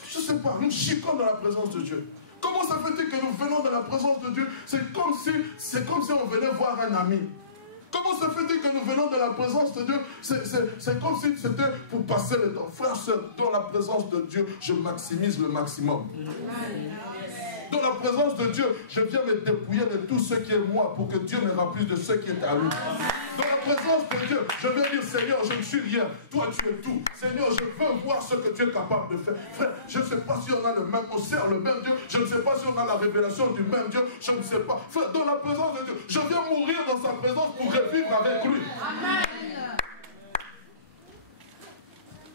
je ne sais pas, nous chiquons dans la présence de Dieu? Comment se fait-il que nous venons dans la présence de Dieu? C'est comme si on venait voir un ami. Comment se fait-il que nous venons dans la présence de Dieu? C'est comme si c'était pour passer le temps. Frère, sœur, dans la présence de Dieu, je maximise le maximum. Dans la présence de Dieu, je viens me dépouiller de tout ce qui est moi pour que Dieu me remplisse de ce qui est à lui. Dans la présence de Dieu, je viens dire, Seigneur, je ne suis rien. Toi, tu es tout. Seigneur, je veux voir ce que tu es capable de faire. Frère, je ne sais pas si on a le même, on sert le même Dieu. Je ne sais pas si on a la révélation du même Dieu. Je ne sais pas. Frère, dans la présence de Dieu, je viens mourir dans sa présence pour revivre avec lui. Amen.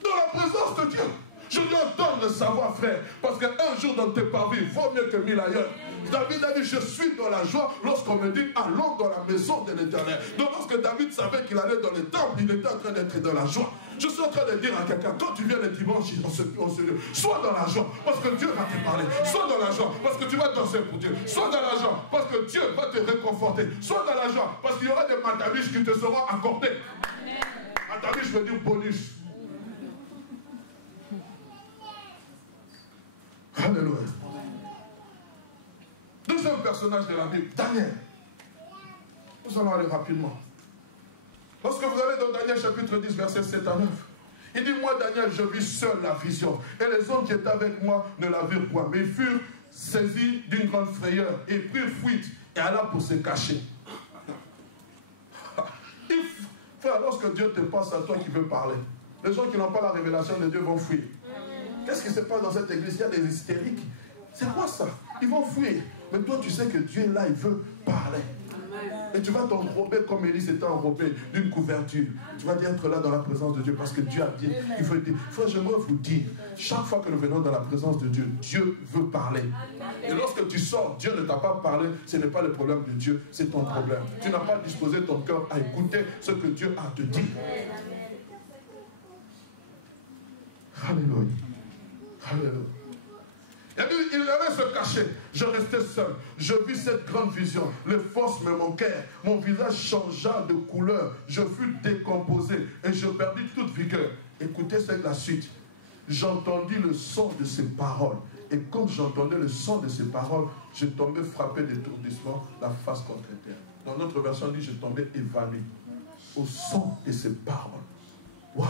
Dans la présence de Dieu. Je lui entends le savoir, frère, parce qu'un jour dans tes parvis vaut mieux que 1000 ailleurs. David a dit, je suis dans la joie lorsqu'on me dit, allons dans la maison de l'Éternel. Donc lorsque David savait qu'il allait dans le temple, il était en train d'être dans la joie. Je suis en train de dire à quelqu'un, quand tu viens le dimanche dans ce lieu, sois dans la joie, parce que Dieu va te parler. Sois dans la joie, parce que tu vas danser pour Dieu. Sois dans la joie, parce que Dieu va te réconforter. Sois dans la joie, parce qu'il y aura des matabiches qui te seront accordés. Matabiche veut dire bonus. Alléluia. Deuxième personnage de la Bible, Daniel. Nous allons aller rapidement. Lorsque vous allez dans Daniel chapitre 10, versets 7 à 9, il dit, moi Daniel, je vis seul la vision. Et les hommes qui étaient avec moi ne la virent point. Mais ils furent saisis d'une grande frayeur et prirent fuite et allèrent pour se cacher. Frère, lorsque Dieu te passe à toi qui veut parler, les gens qui n'ont pas la révélation de Dieu vont fuir. Qu'est-ce qui se passe dans cette église? Il y a des hystériques. C'est quoi ça? Ils vont fuir. Mais toi, tu sais que Dieu est là, il veut parler. Et tu vas t'enrober comme Élie s'était enrobé d'une couverture. Tu vas être là dans la présence de Dieu parce que Dieu a dit. Il faut dire, frère, j'aimerais vous dire, chaque fois que nous venons dans la présence de Dieu, Dieu veut parler. Et lorsque tu sors, Dieu ne t'a pas parlé, ce n'est pas le problème de Dieu, c'est ton problème. Tu n'as pas disposé ton cœur à écouter ce que Dieu a à te dire. Alléluia. Alléluia. Il avait se cacher. Je restais seul. Je vis cette grande vision. Les forces me manquèrent. Mon visage changea de couleur. Je fus décomposé et je perdis toute vigueur. Écoutez, c'est la suite. J'entendis le son de ses paroles. Et comme j'entendais le son de ses paroles, je tombais frappé d'étourdissement, la face contre terre. Dans notre version, on dit, je tombais évanoui au son de ses paroles. Waouh!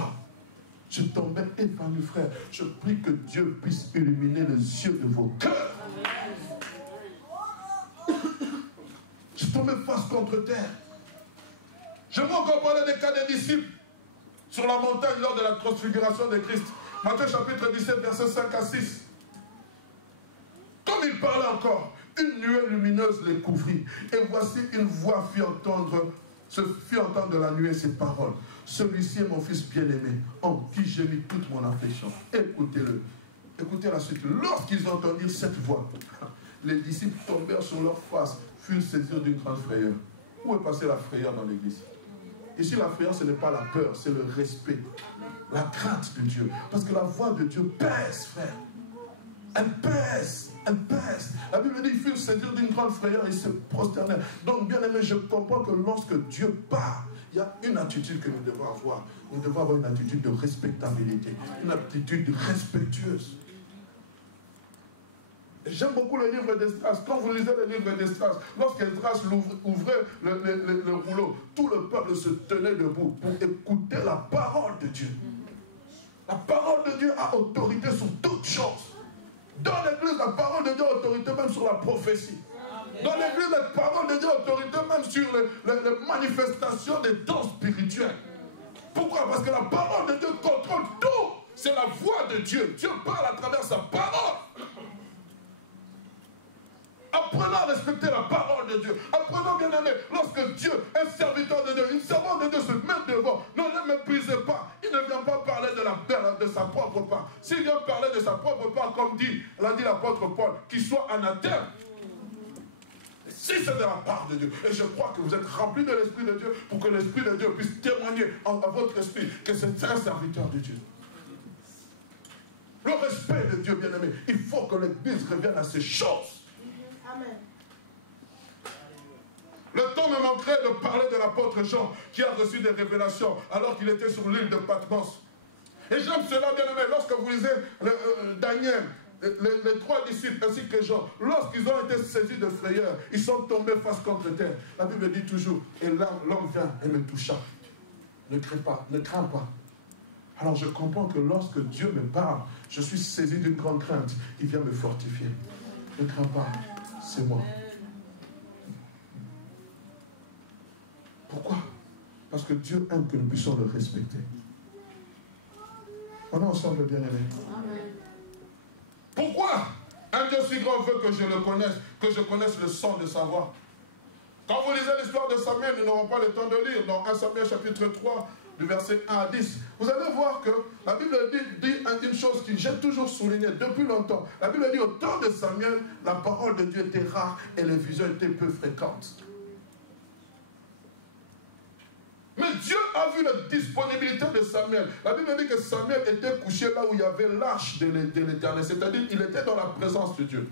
Je tombais évanoui, frère. Je prie que Dieu puisse illuminer les yeux de vos cœurs. Je tombais face contre terre. Je m'en comprenais des cas des disciples sur la montagne lors de la transfiguration de Christ. Matthieu chapitre 17, versets 5 à 6. Comme il parlait encore, une nuée lumineuse les couvrit. Et voici une voix se fit entendre de la nuée ces paroles. Celui-ci est mon fils bien-aimé, en qui j'ai mis toute mon affection. Écoutez-le. Écoutez la suite. Lorsqu'ils entendirent cette voix, les disciples tombèrent sur leur face, furent saisis d'une grande frayeur. Où est passée la frayeur dans l'église? Ici, la frayeur, ce n'est pas la peur, c'est le respect, la crainte de Dieu. Parce que la voix de Dieu pèse, frère. Elle pèse, elle pèse. La Bible dit, ils furent saisis d'une grande frayeur et se prosternèrent. Donc, bien aimé, je comprends que lorsque Dieu parle, il y a une attitude que nous devons avoir. Nous devons avoir une attitude de respectabilité, une attitude respectueuse. J'aime beaucoup le livre d'Esdras. Quand vous lisez le livre d'Esdras, lorsqu'Esdras ouvrait le rouleau, tout le peuple se tenait debout pour écouter la parole de Dieu. La parole de Dieu a autorité sur toutes choses. Dans l'église, la parole de Dieu a autorité même sur la prophétie. Dans l'église, la parole de Dieu a autorité même sur les manifestations des dons spirituels. Pourquoi? Parce que la parole de Dieu contrôle tout. C'est la voix de Dieu. Dieu parle à travers sa parole. Apprenons à respecter la parole de Dieu. Apprenons, bien aimé, lorsque Dieu, un serviteur de Dieu, une servante de Dieu se met devant, ne le méprisez pas. Il ne vient pas parler de sa propre part. S'il vient parler de sa propre part, comme l'a dit l'apôtre Paul, qu'il soit anathème. Si c'est de la part de Dieu, et je crois que vous êtes remplis de l'Esprit de Dieu pour que l'Esprit de Dieu puisse témoigner à votre esprit que c'est un serviteur de Dieu. Le respect de Dieu, bien aimé, il faut que l'Église revienne à ces choses. Amen. Le temps me manquerait de parler de l'apôtre Jean qui a reçu des révélations alors qu'il était sur l'île de Patmos. Et j'aime cela, bien aimé, lorsque vous lisez Daniel, les trois disciples ainsi que Jean, lorsqu'ils ont été saisis de frayeur, ils sont tombés face contre terre. La Bible dit toujours, et l'homme vient et me toucha. Ne crains pas, ne crains pas. Alors je comprends que lorsque Dieu me parle, je suis saisi d'une grande crainte. Il vient me fortifier. Ne crains pas, c'est moi. Pourquoi? Parce que Dieu aime que nous puissions le respecter. On est ensemble, bien-aimés. Pourquoi un Dieu si grand veut que je le connaisse, que je connaisse le son de sa voix? Quand vous lisez l'histoire de Samuel, nous n'aurons pas le temps de lire, dans 1 Samuel chapitre 3, du verset 1 à 10, vous allez voir que la Bible dit une chose que j'ai toujours soulignée depuis longtemps. La Bible dit, au temps de Samuel, la parole de Dieu était rare et les visions étaient peu fréquentes. Mais Dieu a vu la disponibilité de Samuel. La Bible dit que Samuel était couché là où il y avait l'arche de l'Éternel. C'est-à-dire qu'il était dans la présence de Dieu.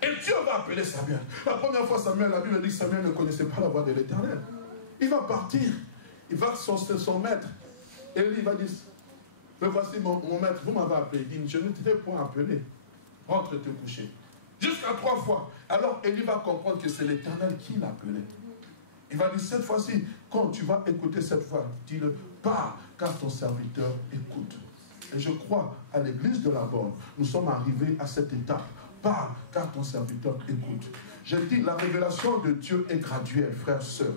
Et Dieu va appeler Samuel. La première fois, Samuel, la Bible dit que Samuel ne connaissait pas la voix de l'Éternel. Il va partir. Il va son maître. Et il va dire, mais voici mon maître, vous m'avez appelé. Il dit, je ne t'ai point appelé. Rentre te coucher. Jusqu'à 3 fois. Alors Élie va comprendre que c'est l'Éternel qui l'a appelé. Il va dire, cette fois-ci, quand tu vas écouter cette voix, dis-le, parle, car ton serviteur écoute. Et je crois, à l'église de la Borne, nous sommes arrivés à cette étape. Parle, car ton serviteur écoute. Je dis, la révélation de Dieu est graduelle, frères, sœurs.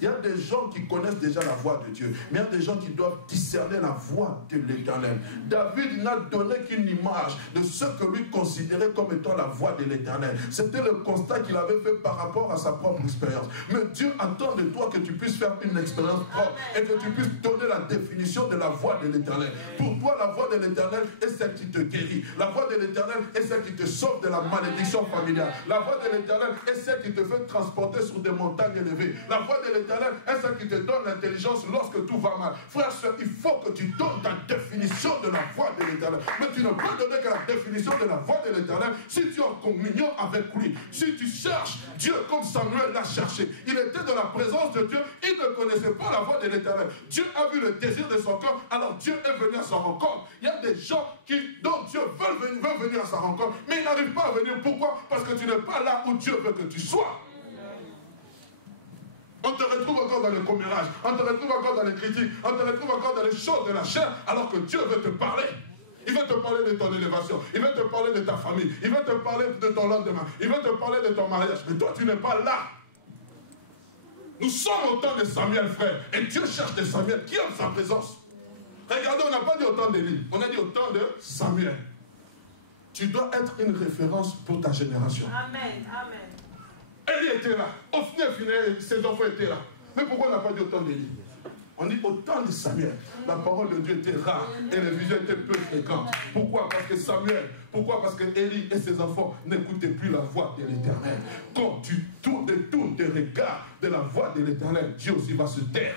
Il y a des gens qui connaissent déjà la voix de Dieu, mais il y a des gens qui doivent discerner la voix de l'Éternel. David n'a donné qu'une image de ce que lui considérait comme étant la voix de l'Éternel. C'était le constat qu'il avait fait par rapport à sa propre expérience. Mais Dieu attend de toi que tu puisses faire une expérience propre et que tu puisses donner la définition de la voix de l'Éternel. Pour toi, la voix de l'Éternel est celle qui te guérit. La voix de l'Éternel est celle qui te sauve de la malédiction familiale. La voix de l'Éternel est celle qui te fait transporter sur des montagnes élevées. La voix de l'Éternel est celle qui te donne l'intelligence lorsque tout va mal. Frère, soeur, il faut que tu donnes ta définition de la voix de l'Éternel. Mais tu ne peux donner que la définition de la voix de l'Éternel si tu es en communion avec lui. Si tu cherches Dieu comme Samuel l'a cherché. Il était dans la présence de Dieu. Il ne connaissait pas la voix de l'Éternel. Dieu a vu le désir de son cœur. Alors Dieu est venu à sa rencontre. Il y a des gens dont Dieu veut venir à sa rencontre, mais ils n'arrivent pas à venir. Pourquoi? Parce que tu n'es pas là où Dieu veut que tu sois. On te retrouve encore dans le commérage, on te retrouve encore dans les critiques, on te retrouve encore dans les choses de la chair, alors que Dieu veut te parler. Il veut te parler de ton élévation, il veut te parler de ta famille, il veut te parler de ton lendemain, il veut te parler de ton mariage. Mais toi, tu n'es pas là. Nous sommes au temps de Samuel, frère, et Dieu cherche des Samuel qui aiment sa présence. Regardez, on n'a pas dit au temps d'Élie, on a dit au temps de Samuel. Tu dois être une référence pour ta génération. Amen, amen. Élie était là. Ophni et Phinéas, ses enfants étaient là. Mais pourquoi on n'a pas dit au temps d'Élie? On dit au temps de Samuel. La parole de Dieu était rare et les visions étaient peu fréquentes. Pourquoi? Parce que Samuel, pourquoi? Parce que Élie et ses enfants n'écoutaient plus la voix de l'Éternel. Quand tu tournes tes regards de la voix de l'Éternel, Dieu aussi va se taire.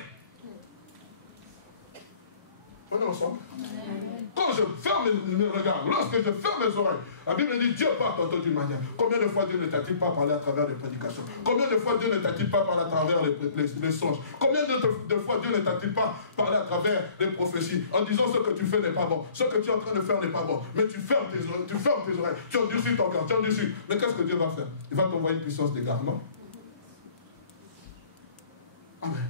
On est ensemble? Quand je ferme mes regards, lorsque je ferme mes oreilles, la Bible dit Dieu parle tantôt d'une manière. Combien de fois Dieu ne t'a-t-il pas parlé à travers les prédications? Combien de fois Dieu ne t'a-t-il pas parlé à travers les songes? Combien de fois Dieu ne t'a-t-il pas parlé à travers les prophéties en disant ce que tu fais n'est pas bon, ce que tu es en train de faire n'est pas bon, mais tu fermes tes oreilles, tu endurcis ton cœur, tu endurcis. Mais qu'est-ce que Dieu va faire? Il va t'envoyer une puissance d'égarement. Amen.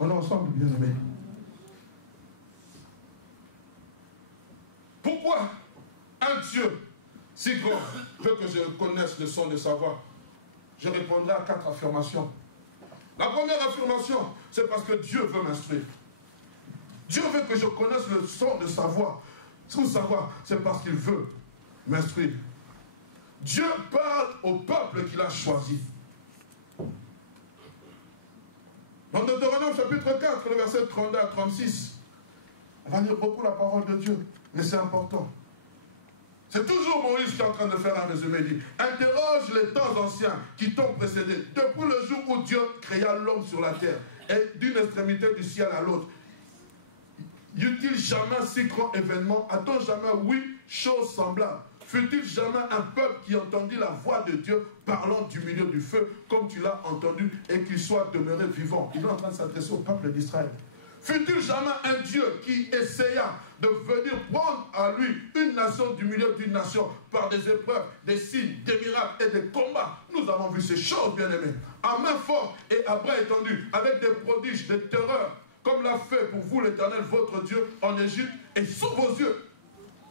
On est ensemble, bien aimés. Pourquoi un Dieu si grand veut que je connaisse le son de sa voix? Je répondrai à 4 affirmations. La première affirmation, c'est parce que Dieu veut m'instruire. Dieu veut que je connaisse le son de sa voix. Sans savoir, c'est parce qu'il veut m'instruire. Dieu parle au peuple qu'il a choisi. Dans Deutéronome chapitre 4, le verset 32 à 36, on va lire beaucoup la parole de Dieu, mais c'est important. C'est toujours Moïse qui est en train de faire un résumé. Il dit, interroge les temps anciens qui t'ont précédé, depuis le jour où Dieu créa l'homme sur la terre, et d'une extrémité du ciel à l'autre. Y eut-il jamais un si grand événement? A-t-on jamais, oui, chose semblable? Fut-il jamais un peuple qui entendit la voix de Dieu parlant du milieu du feu, comme tu l'as entendu, et qu'il soit demeuré vivant? Il est en train de s'adresser au peuple d'Israël. Fut-il jamais un Dieu qui essaya de venir prendre à lui une nation du milieu d'une nation par des épreuves, des signes, des miracles et des combats? Nous avons vu ces choses, bien-aimés, à main forte et à bras étendus, avec des prodiges, des terreurs, comme l'a fait pour vous l'Éternel, votre Dieu, en Égypte et sous vos yeux.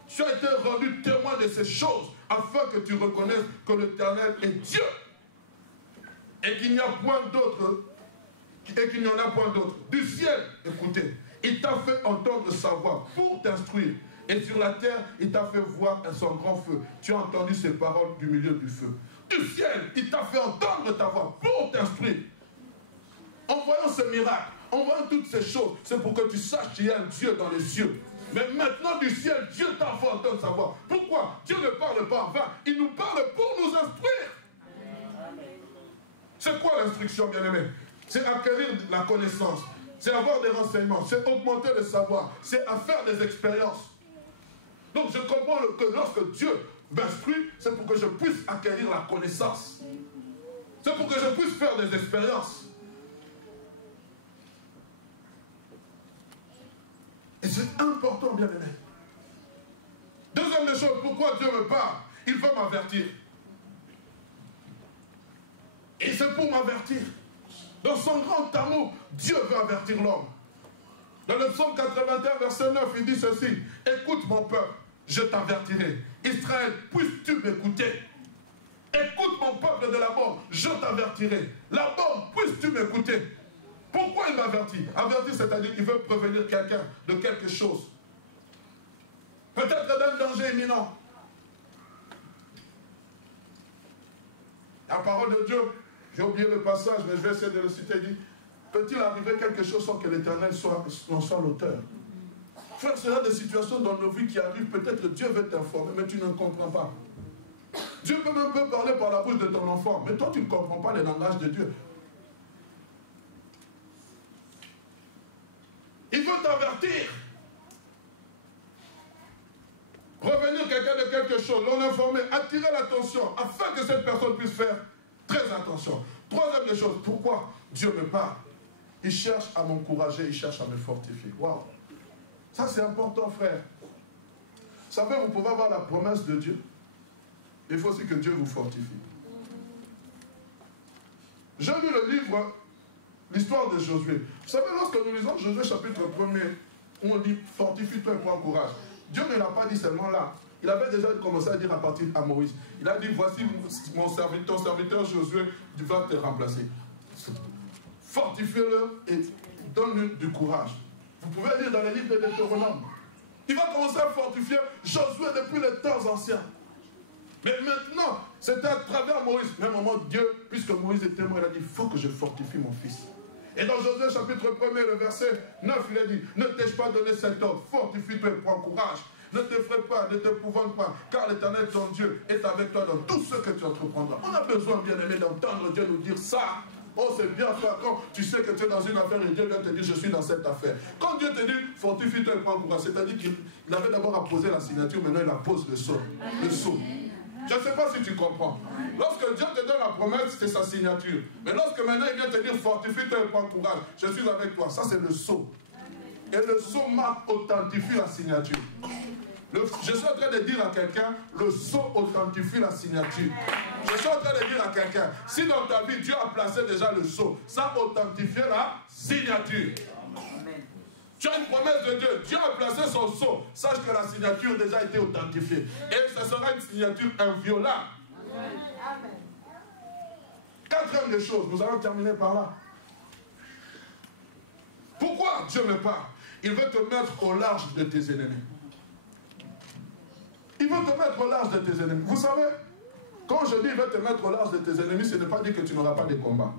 Tu as été rendu témoin de ces choses afin que tu reconnaisses que l'Éternel est Dieu et qu'il n'y a point d'autre, et qu'il n'y en a point d'autre. Du ciel, écoutez, il t'a fait entendre sa voix pour t'instruire. Et sur la terre, il t'a fait voir son grand feu. Tu as entendu ses paroles du milieu du feu. Du ciel, il t'a fait entendre ta voix pour t'instruire. En voyant ces miracles, en voyant toutes ces choses, c'est pour que tu saches qu'il y a un Dieu dans les cieux. Mais maintenant du ciel, Dieu t'a fait entendre sa voix. Pourquoi? Dieu ne parle pas en vain. Il nous parle pour nous instruire. C'est quoi l'instruction, bien-aimé? C'est acquérir la connaissance. C'est avoir des renseignements. C'est augmenter le savoir. C'est à faire des expériences. Donc je comprends que lorsque Dieu m'instruit, c'est pour que je puisse acquérir la connaissance. C'est pour que je puisse faire des expériences. Et c'est important, bien aimé. Deuxième des choses, pourquoi Dieu me parle? Il veut m'avertir. Et c'est pour m'avertir. Dans son grand amour, Dieu veut avertir l'homme. Dans le psaume 81, verset 9, il dit ceci: écoute mon peuple, je t'avertirai. Israël, puisses-tu m'écouter? Écoute mon peuple de la mort, je t'avertirai. La mort, puisses-tu m'écouter? Pourquoi il m'avertit? Avertir, c'est-à-dire qu'il veut prévenir quelqu'un de quelque chose. Peut-être d'un danger imminent. La parole de Dieu, j'ai oublié le passage, mais je vais essayer de le citer, il dit, peut-il arriver quelque chose sans que l'Éternel en soit l'auteur? Frère, c'est là des situations dans nos vies qui arrivent, peut-être Dieu veut t'informer, mais tu ne comprends pas. Dieu peut même pas parler par la bouche de ton enfant, mais toi tu ne comprends pas le langage de Dieu. Il veut t'avertir. Revenir quelqu'un de quelque chose, l'en informer, attirer l'attention, afin que cette personne puisse faire très attention. Troisième des choses, pourquoi Dieu me parle? Il cherche à m'encourager, il cherche à me fortifier. Waouh! Ça c'est important, frère. Vous savez, vous pouvez avoir la promesse de Dieu. Il faut aussi que Dieu vous fortifie. J'ai lu le livre, l'histoire de Josué. Vous savez, lorsque nous lisons Josué chapitre 1er, où on dit « Fortifie-toi et prends courage », Dieu ne l'a pas dit seulement là. Il avait déjà commencé à dire à partir à Moïse. Il a dit « Voici ton serviteur Josué, tu vas te remplacer. Fortifie-le et donne-lui du courage. » Vous pouvez lire dans les livres de Deutéronome. Il va commencer à fortifier Josué depuis les temps anciens. Mais maintenant, c'était à travers Moïs. Mais à un moment, Dieu, puisque Moïse était mort, il a dit, il faut que je fortifie mon fils. Et dans Josué chapitre 1er, le verset 9, il a dit, ne t'ai-je pas donné cet ordre, fortifie-toi et prends courage. Ne t'effraie pas, ne t'épouvante pas, car l'Éternel, ton Dieu, est avec toi dans tout ce que tu entreprendras. On a besoin, bien aimé, d'entendre Dieu nous dire ça. Oh, c'est bien, frère, quand tu sais que tu es dans une affaire et Dieu vient te dire, je suis dans cette affaire. Quand Dieu te dit, fortifie-toi et prends courage, c'est-à-dire qu'il avait d'abord à poser la signature, maintenant il appose le sceau. Le sceau. Je ne sais pas si tu comprends. Lorsque Dieu te donne la promesse, c'est sa signature. Mais lorsque maintenant il vient te dire, fortifie-toi et prends courage, je suis avec toi, ça c'est le sceau. Et le sceau marque, authentifie la signature. Je suis en train de dire à quelqu'un, le sceau authentifie la signature. Je suis en train de dire à quelqu'un, si dans ta vie Dieu a placé déjà le sceau, ça authentifie la signature. Tu as une promesse de Dieu, Dieu a placé son sceau, sache que la signature a déjà été authentifiée. Et ce sera une signature inviolable. Quatrième des choses, nous allons terminer par là. Pourquoi Dieu me parle? Il veut te mettre au large de tes ennemis. Il veut te mettre au large de tes ennemis. Vous savez, quand je dis il veut te mettre au large de tes ennemis, ce n'est pas dire que tu n'auras pas de combat.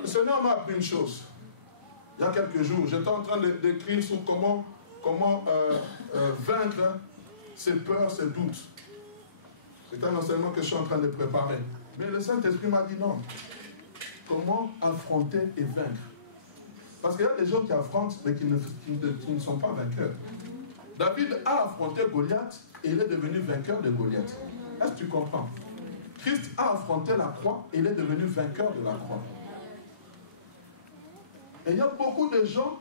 Le Seigneur m'a appris une chose. Il y a quelques jours, j'étais en train d'écrire sur comment vaincre ses peurs, ses doutes. C'est un enseignement que je suis en train de préparer. Mais le Saint-Esprit m'a dit non. Comment affronter et vaincre? Parce qu'il y a des gens qui affrontent, mais qui ne sont pas vainqueurs. David a affronté Goliath et il est devenu vainqueur de Goliath. Est-ce que tu comprends? Christ a affronté la croix et il est devenu vainqueur de la croix. Et il y a beaucoup de gens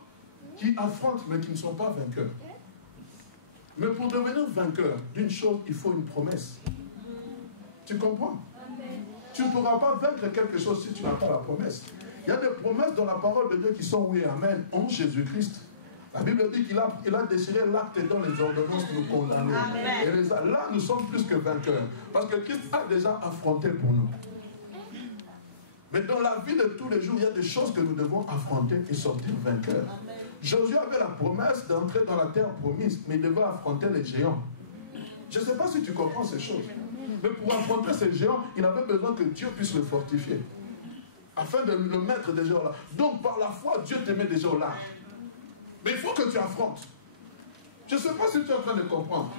qui affrontent mais qui ne sont pas vainqueurs. Mais pour devenir vainqueur d'une chose, il faut une promesse. Tu comprends? Tu ne pourras pas vaincre quelque chose si tu n'as pas la promesse. Il y a des promesses dans la parole de Dieu qui sont oui et amen en Jésus-Christ. La Bible dit qu'il a déchiré l'acte dans les ordonnances nous condamner. Et là, nous sommes plus que vainqueurs. Parce que Christ a déjà affronté pour nous. Mais dans la vie de tous les jours, il y a des choses que nous devons affronter et sortir vainqueurs. Josué avait la promesse d'entrer dans la terre promise, mais il devait affronter les géants. Je ne sais pas si tu comprends ces choses. Mais pour affronter ces géants, il avait besoin que Dieu puisse le fortifier. Afin de le mettre déjà là. Donc par la foi, Dieu te met déjà là. Mais il faut que tu affrontes. Je ne sais pas si tu es en train de comprendre.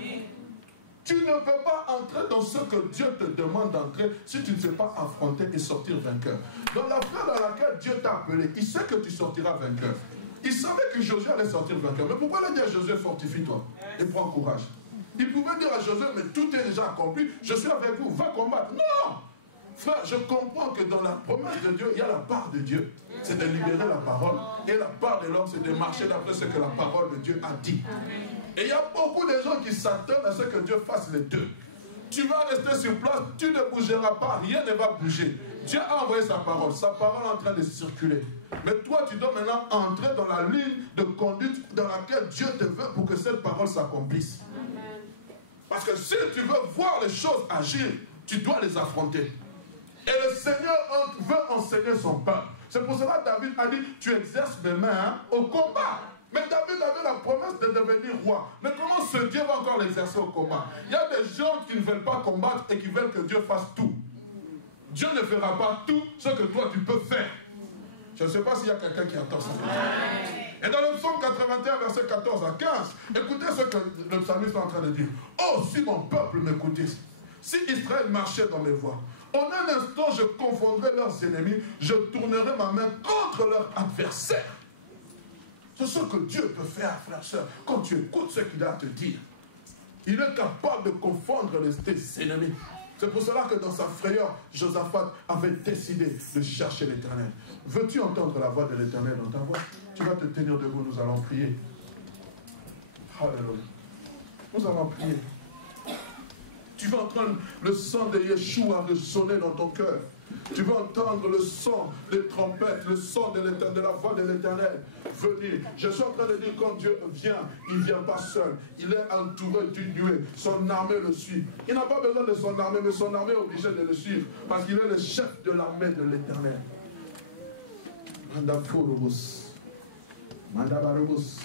Tu ne peux pas entrer dans ce que Dieu te demande d'entrer si tu ne sais pas affronter et sortir vainqueur. Dans l'affaire dans laquelle Dieu t'a appelé, il sait que tu sortiras vainqueur. Il savait que Josué allait sortir vainqueur. Mais pourquoi il a dit à Josué, fortifie-toi et prends courage? Il pouvait dire à Josué, mais tout est déjà accompli, je suis avec vous, va combattre. Non! Frère, je comprends que dans la promesse de Dieu, il y a la part de Dieu, c'est de libérer la parole. Et la part de l'homme, c'est de marcher d'après ce que la parole de Dieu a dit. Et il y a beaucoup de gens qui s'attendent à ce que Dieu fasse les deux. Tu vas rester sur place, tu ne bougeras pas, rien ne va bouger. Dieu a envoyé sa parole est en train de circuler. Mais toi, tu dois maintenant entrer dans la ligne de conduite dans laquelle Dieu te veut pour que cette parole s'accomplisse. Parce que si tu veux voir les choses agir, tu dois les affronter. Et le Seigneur veut enseigner son peuple. C'est pour cela que David a dit, tu exerces mes mains au combat. Mais David avait la promesse de devenir roi. Mais comment ce Dieu va encore l'exercer au combat? Il y a des gens qui ne veulent pas combattre et qui veulent que Dieu fasse tout. Dieu ne fera pas tout ce que toi tu peux faire. Je ne sais pas s'il y a quelqu'un qui entend ça. Et dans le psaume 81, verset 14 à 15, écoutez ce que le psalmiste est en train de dire. Oh, si mon peuple m'écoutait, si Israël marchait dans mes voies, en un instant je confondrais leurs ennemis, je tournerais ma main contre leurs adversaires. C'est ce que Dieu peut faire, frère, soeur, quand tu écoutes ce qu'il a à te dire. Il est capable de confondre tes ennemis. C'est pour cela que dans sa frayeur, Josaphat avait décidé de chercher l'Éternel. Veux-tu entendre la voix de l'Éternel dans ta voix? Tu vas te tenir debout, nous allons prier. Alléluia. Nous allons prier. Tu vas entendre le sang de Yeshua résonner dans ton cœur. Tu vas entendre le son des trompettes, le son de la voix de l'Éternel venir. Je suis en train de dire, quand Dieu vient, il ne vient pas seul. Il est entouré d'une nuée. Son armée le suit. Il n'a pas besoin de son armée, mais son armée est obligée de le suivre. Parce qu'il est le chef de l'armée de l'Éternel. Mandaforobos. Mandabarobos.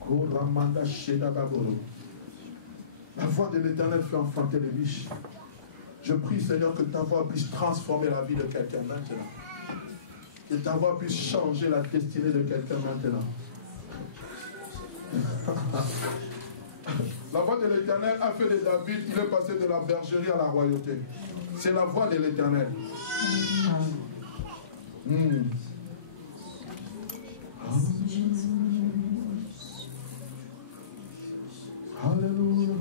Koramanda Shedababoro. La voix de l'Éternel fait enfanter les biches. Je prie, Seigneur, que ta voix puisse transformer la vie de quelqu'un maintenant. Que ta voix puisse changer la destinée de quelqu'un maintenant. La voix de l'Éternel a fait de David, il est passé de la bergerie à la royauté. C'est la voix de l'Éternel. Alléluia.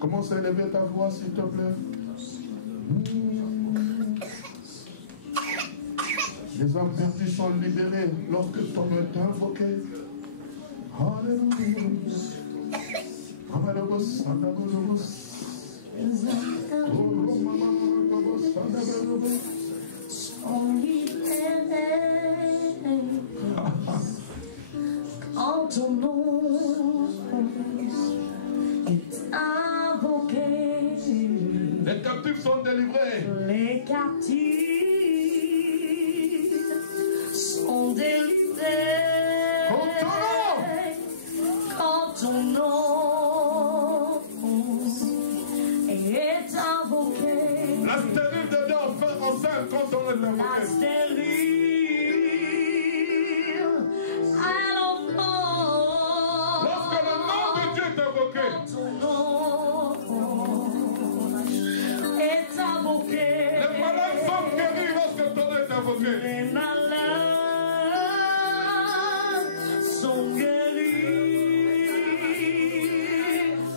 Commence à élever ta voix, s'il te plaît. Les hommes perdus sont libérés lorsque ton nom est invoqué. Alléluia. En ton nom est invoqué. Les captifs sont délivrés. Les captifs sont délivrés. Quand ton nom est invoqué. La stérile devient enceinte quand on est invoqué. La stérile. Les malades sont guéris lorsque ton nom est invoqué. Les malades sont guéris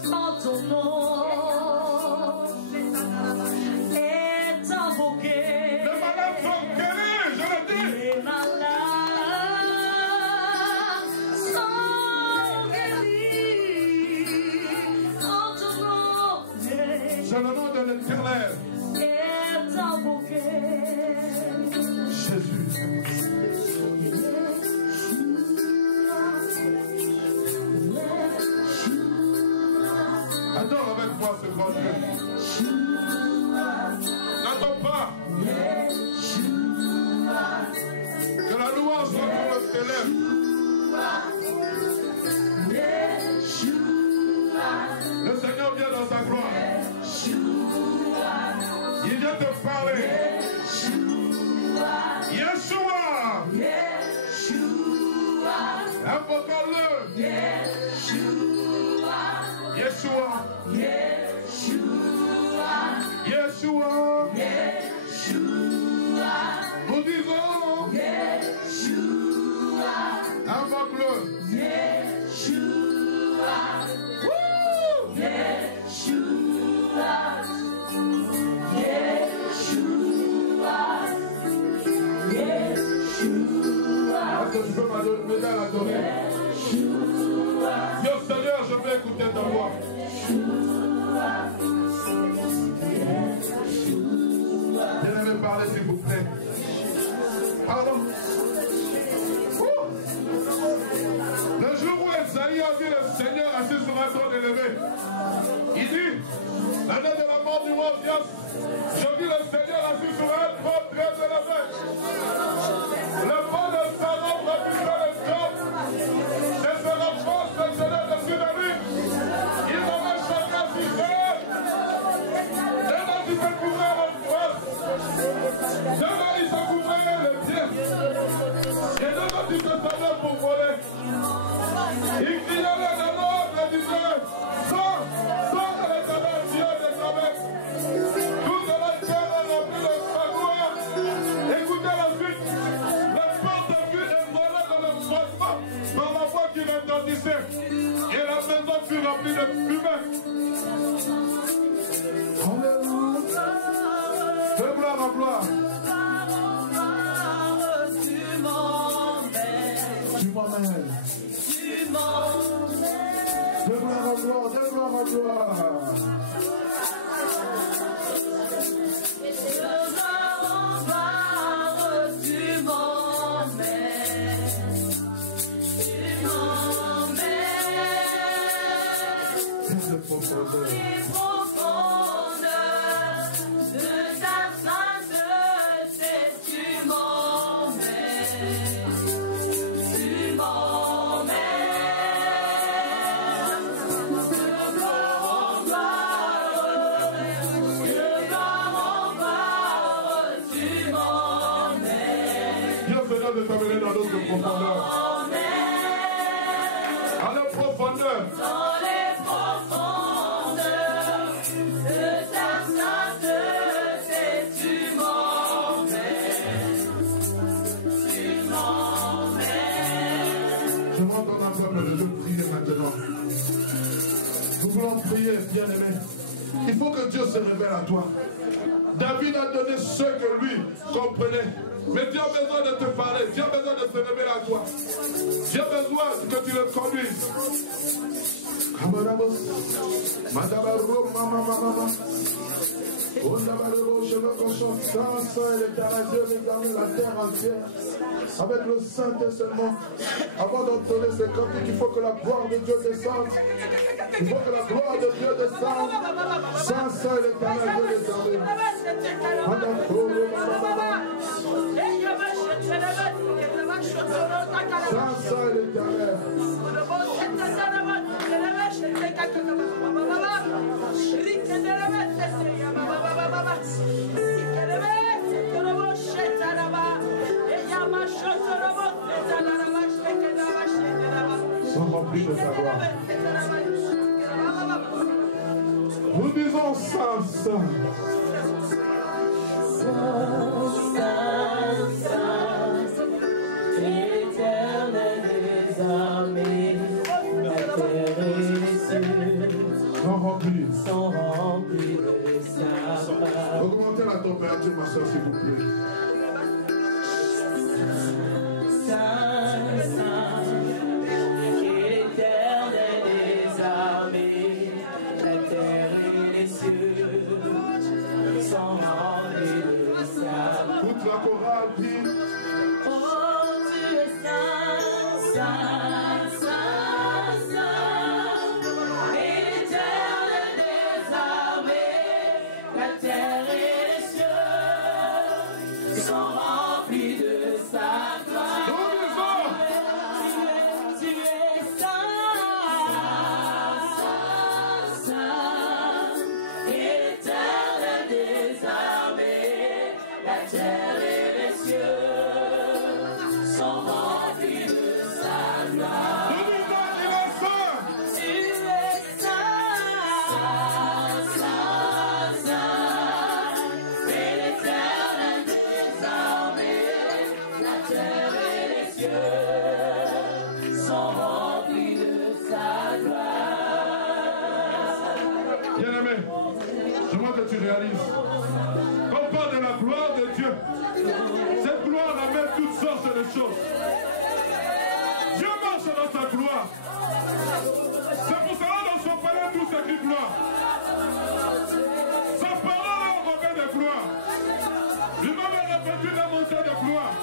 quand ton nom est invoqué. Les malades sont guéris, je le dis. Les malades sont guéris quand ton nom est. C'est le nom de l'Éternel. Jésus. Adore avec moi ce grand Dieu. N'attends pas. Que la louange soit sur tes lèvres. Le Seigneur vient dans sa gloire. Il vient te parler. Yeshua. Invoque-le. Yeshua. Yeshua. Nous disons. Invoque-le. Est-ce que tu peux m'aider à l'adorer? Dieu Seigneur, je veux écouter ta voix. Viens me parler s'il vous plaît. Pardon. Ésaïe a vu le Seigneur assis sur un trône élevé. Il dit, l'année de la mort du roi Osias, je vis le Seigneur assis sur un trône très élevé. Le vent de Sarah baptisera le temple et se renforce le Seigneur dessus de lui. Il m'avait chacun 6 heures. Demain, il peut couvrir le poil. Demain, il se couvrait le pied. Et demain, il se savait pour voler. Il criait le nom, il disait, sors de l'éternel, Dieu des armées. Toute la terre est remplie de sa gloire. Écoutez la suite. La porte fut ébranlée dans le froissement par la voix qui retentissait. Et la maison fut remplie de fumée. Alléluia. De gloire en gloire. Tu m'emmènes. De gloire en gloire, de gloire en gloire. De t'amener dans d'autres profondeurs. À la profondeur. Dans les profondeurs de ta sainteté, tu m'emmènes. Tu m'emmènes. Je demande ton peuple de prier maintenant. Nous voulons prier, bien-aimé. Il faut que Dieu se révèle à toi. David a donné ce que lui comprenait. Mais Dieu a besoin de te parler. Dieu a besoin de se révéler à toi. Dieu a besoin que tu le conduises. Je veux qu'on chante Saint et l'éternel Dieu examine la terre entière. Avec le Saint seulement. Avant d'entendre ces cantiques, il faut que la gloire de Dieu descende. Il faut que la gloire de Dieu descende. Saint et l'éternel Dieu examine. Saint et l'éternel. Sont remplis de sa gloire. Nous disons Saint, Saint. Éternel des armées, la terre et les cieux Sont remplis. sont remplis de sa gloire. Augmentez la température, ma soeur, s'il vous plaît. Saint, Saint, éternel des armées, la terre et les cieux sont remplis de sa gloire. Toute la chorale dit. Oh, tu es saint, saint, saint, saint, éternel des armées, la terre et les cieux sont remplis de sa gloire. Tu es saint, saint, saint, éternel des armées, la terre et les cieux sont remplis de sa gloire. Tu es saint, saint, saint, et l'éternel des armées, la terre et les cieux sont remplis de sa gloire. Bien-aimé, je veux que tu réalises. Quand on parle de la gloire de Dieu, cette gloire amène toutes sortes de choses. Dieu marche dans sa gloire. C'est pour cela dans son palais tout s'écrit gloire. Sa parole est revêt de gloire. Lui-même est revêtu d'un manteau de gloire.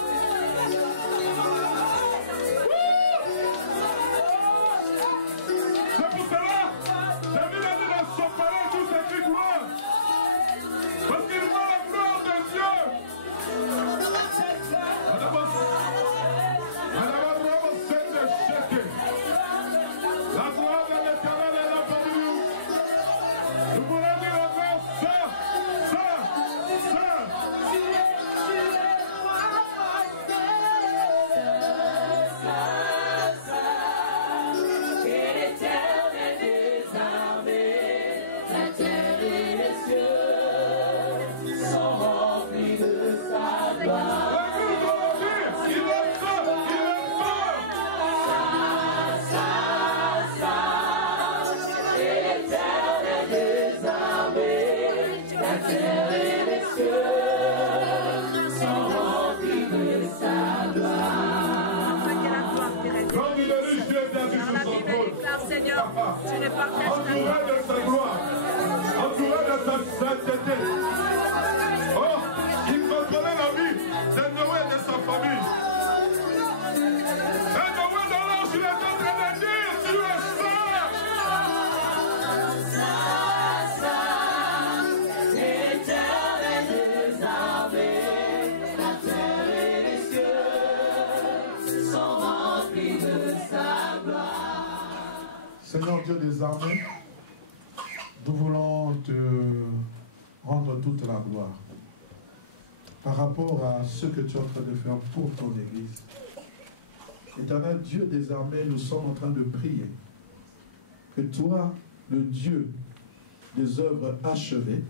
entouré de sa gloire, entouré de sa sainteté. Oh, il contrôlait la vie de Noé et de sa famille. Et Noé dans l'ange, il est en train de dire, tu es saint. Éternel des armées, la terre et les cieux sont remplis de sa gloire. Seigneur Dieu des armées, nous voulons te rendre toute la gloire par rapport à ce que tu es en train de faire pour ton Église. Éternel Dieu des armées, nous sommes en train de prier que toi, le Dieu des œuvres achevées,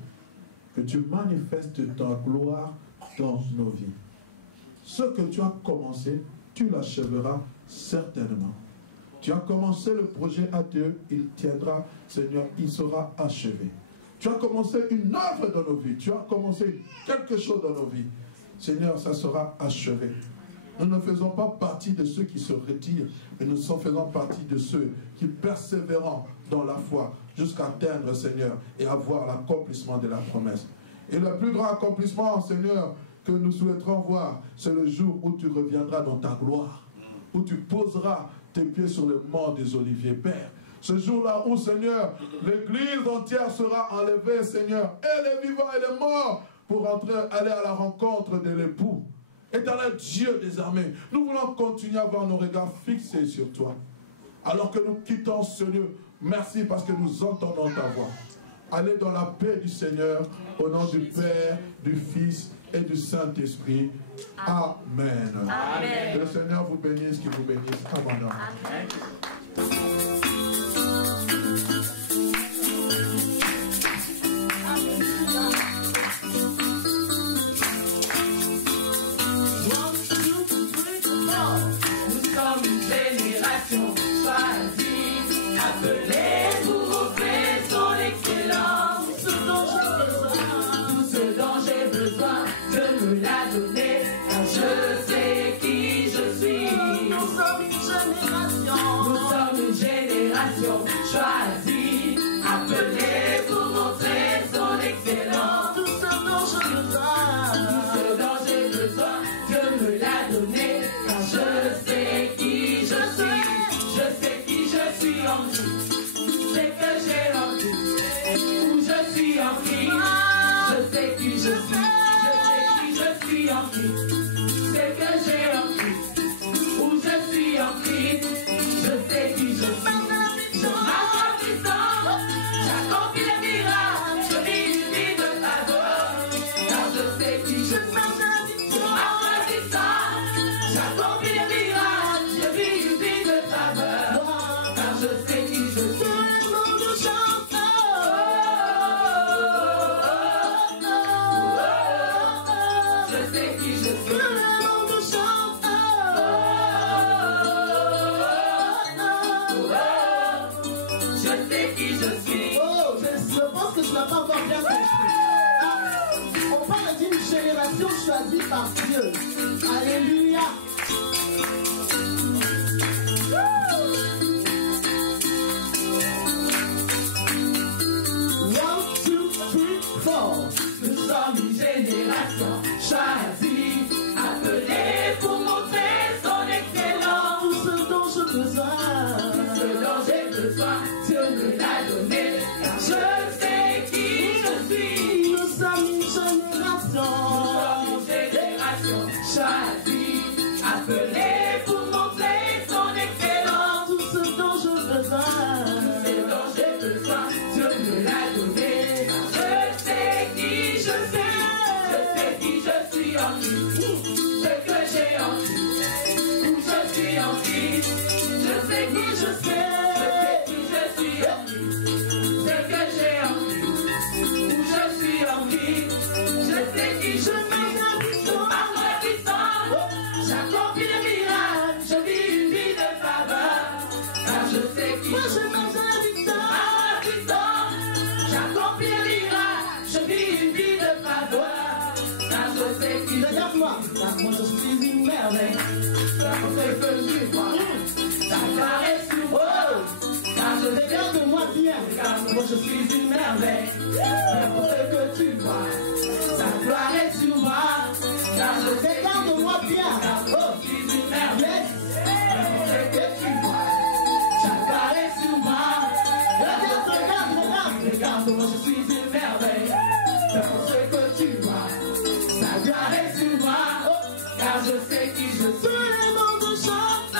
que tu manifestes ta gloire dans nos vies. Ce que tu as commencé, tu l'achèveras certainement. Tu as commencé le projet ATE, il tiendra, Seigneur, il sera achevé. Tu as commencé une œuvre dans nos vies, tu as commencé quelque chose dans nos vies. Seigneur, ça sera achevé. Nous ne faisons pas partie de ceux qui se retirent, mais nous faisons partie de ceux qui persévérent dans la foi jusqu'à atteindre, Seigneur, et avoir l'accomplissement de la promesse. Et le plus grand accomplissement, Seigneur, que nous souhaiterons voir, c'est le jour où tu reviendras dans ta gloire, où tu poseras tes pieds sur le mont des Oliviers, Père. Ce jour-là où, Seigneur, l'Église entière sera enlevée, Seigneur, et les vivants et les morts, pour aller à la rencontre de l'époux. Éternel Dieu des armées, nous voulons continuer à avoir nos regards fixés sur toi. Alors que nous quittons ce lieu, merci parce que nous entendons ta voix. Allez dans la paix du Seigneur, au nom du Père, du Fils et du Saint-Esprit. Amen. Amen. Que le Seigneur vous bénisse, qu'il vous bénisse abondamment. Amen. Nous sommes une génération choisie, appelée pour offrir son excellence. Tout ce dont j'ai besoin, Dieu me l'a donné, car je sais qui je suis. Nous sommes une génération choisie, appelée pour montrer son excellence. Tout ce dont j'ai besoin, Dieu me l'a donné, car je sais qui je suis. Je sais qui je suis en Christ, c'est que j'ai en Christ. Où je suis en Christ, je sais qui je suis. Je sais qui je suis en Christ, c'est que j'ai en Christ. Où je suis en Christ, je sais qui je suis. Je marche en puissance, j'accomplis les miracles, je vis une vie de faveur, car je sais qui je suis. Je marche en puissance, j'accomplis les miracles, je vis une vie de faveur, car je sais qui je suis. Tout le monde chante. Je sais qui je suis. Tout le monde chante. Je sais qui je suis. Oh, je pense que je n'ai pas encore bien compris. On parle d'une génération choisie par Dieu. Alléluia. One, two, three, four. Nous sommes une génération choisie, appelée pour montrer son excellence. Tout ce dont j'ai besoin. Ce dont j'ai besoin, Dieu me l'a donné, car je sais qui je suis. Nous sommes une génération. Nous sommes une génération choisie, appelée pour montrer son excellence. Tout ce dont j'ai besoin. Ce dont j'ai besoin, Dieu me l'a donné, car je sais qui je suis. Je sais qui je suis en Christ, ce que j'ai en Christ. Où je suis en Christ, je sais qui je suis. Je sais qui je suis en Christ, ce que j'ai en Christ. Où je suis en Christ, je sais qui je suis. Par ma puissance, j'accomplis le miracle, je vis une vie de faveur, car je sais qui je suis. Par ma puissance, j'accomplis le miracle, je vis une vie de faveur, car je sais qui je suis. Regarde-moi. Moi je suis une merveille. Ça fait que je vois, ça paraît sur moi, car je Regarde-moi bien. Regarde-moi, je suis une merveille. N'importe ce que tu vois, ta gloire est sur moi. Car je sais, Regarde-moi bien. regarde-moi, je suis une merveille. N'importe ce que tu vois, ta gloire est sur moi. Regarde-moi, je suis une merveille. N'importe ce que tu vois, ta gloire est sur moi. Car je sais qui je suis. Tout le monde chante.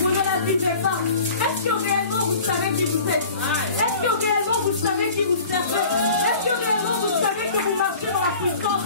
Vous ne la vivez pas. Est-ce que réellement vous savez qui vous êtes? Est-ce que réellement vous savez qui vous servez? Est-ce que réellement vous savez que vous marchez dans la puissance?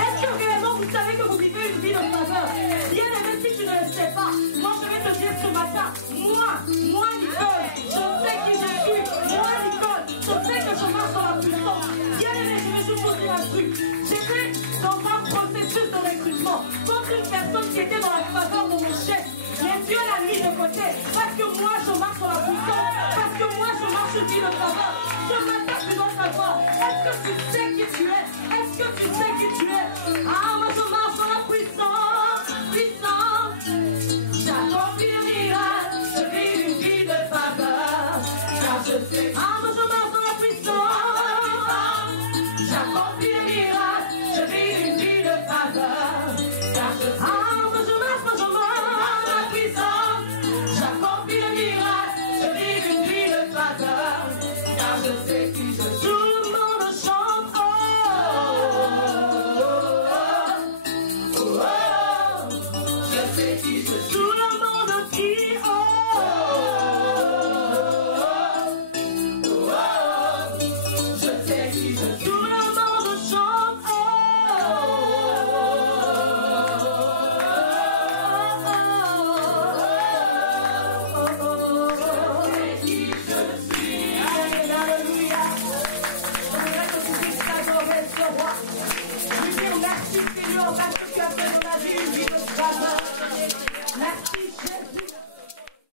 Est-ce que réellement vous savez que vous vivez une vie de faveur? Bien aimé, si tu ne le sais pas, moi je vais te dire ce matin, moi Nicole, je sais qui je suis. Moi Nicole, je sais que je marche dans la puissance. Bien aimé, je vais juste vous dire un truc. J'étais dans un processus de recrutement contre une personne qui était dans la faveur de mon chef. Mais Dieu l'a mis de côté parce que moi je marche dans la puissance, parce que moi je marche une vie de faveur. Ce matin tu dois savoir, est-ce que tu sais qui tu es? Est-ce que tu sais qui tu es? Ah, moi je marche dans la puissance, puissance. J'accomplis le miracle, je vis une vie de faveur. Car je sais, ah, moi je marche dans la puissance. J'accomplis le miracle, je vis une vie de faveur. Car je sais, ah, moi je marche. J'accomplis le miracle, je vis une vie de faveur, car je sais qui je suis. Tout le monde chante, oh, oh, oh, oh, je sais qui je suis. Tout le monde dit, oh, oh, oh, oh, je sais qui je suis. Tout le monde chante, oh, merci Seigneur parce que tu as fait de ma vie une vie de faveur. Merci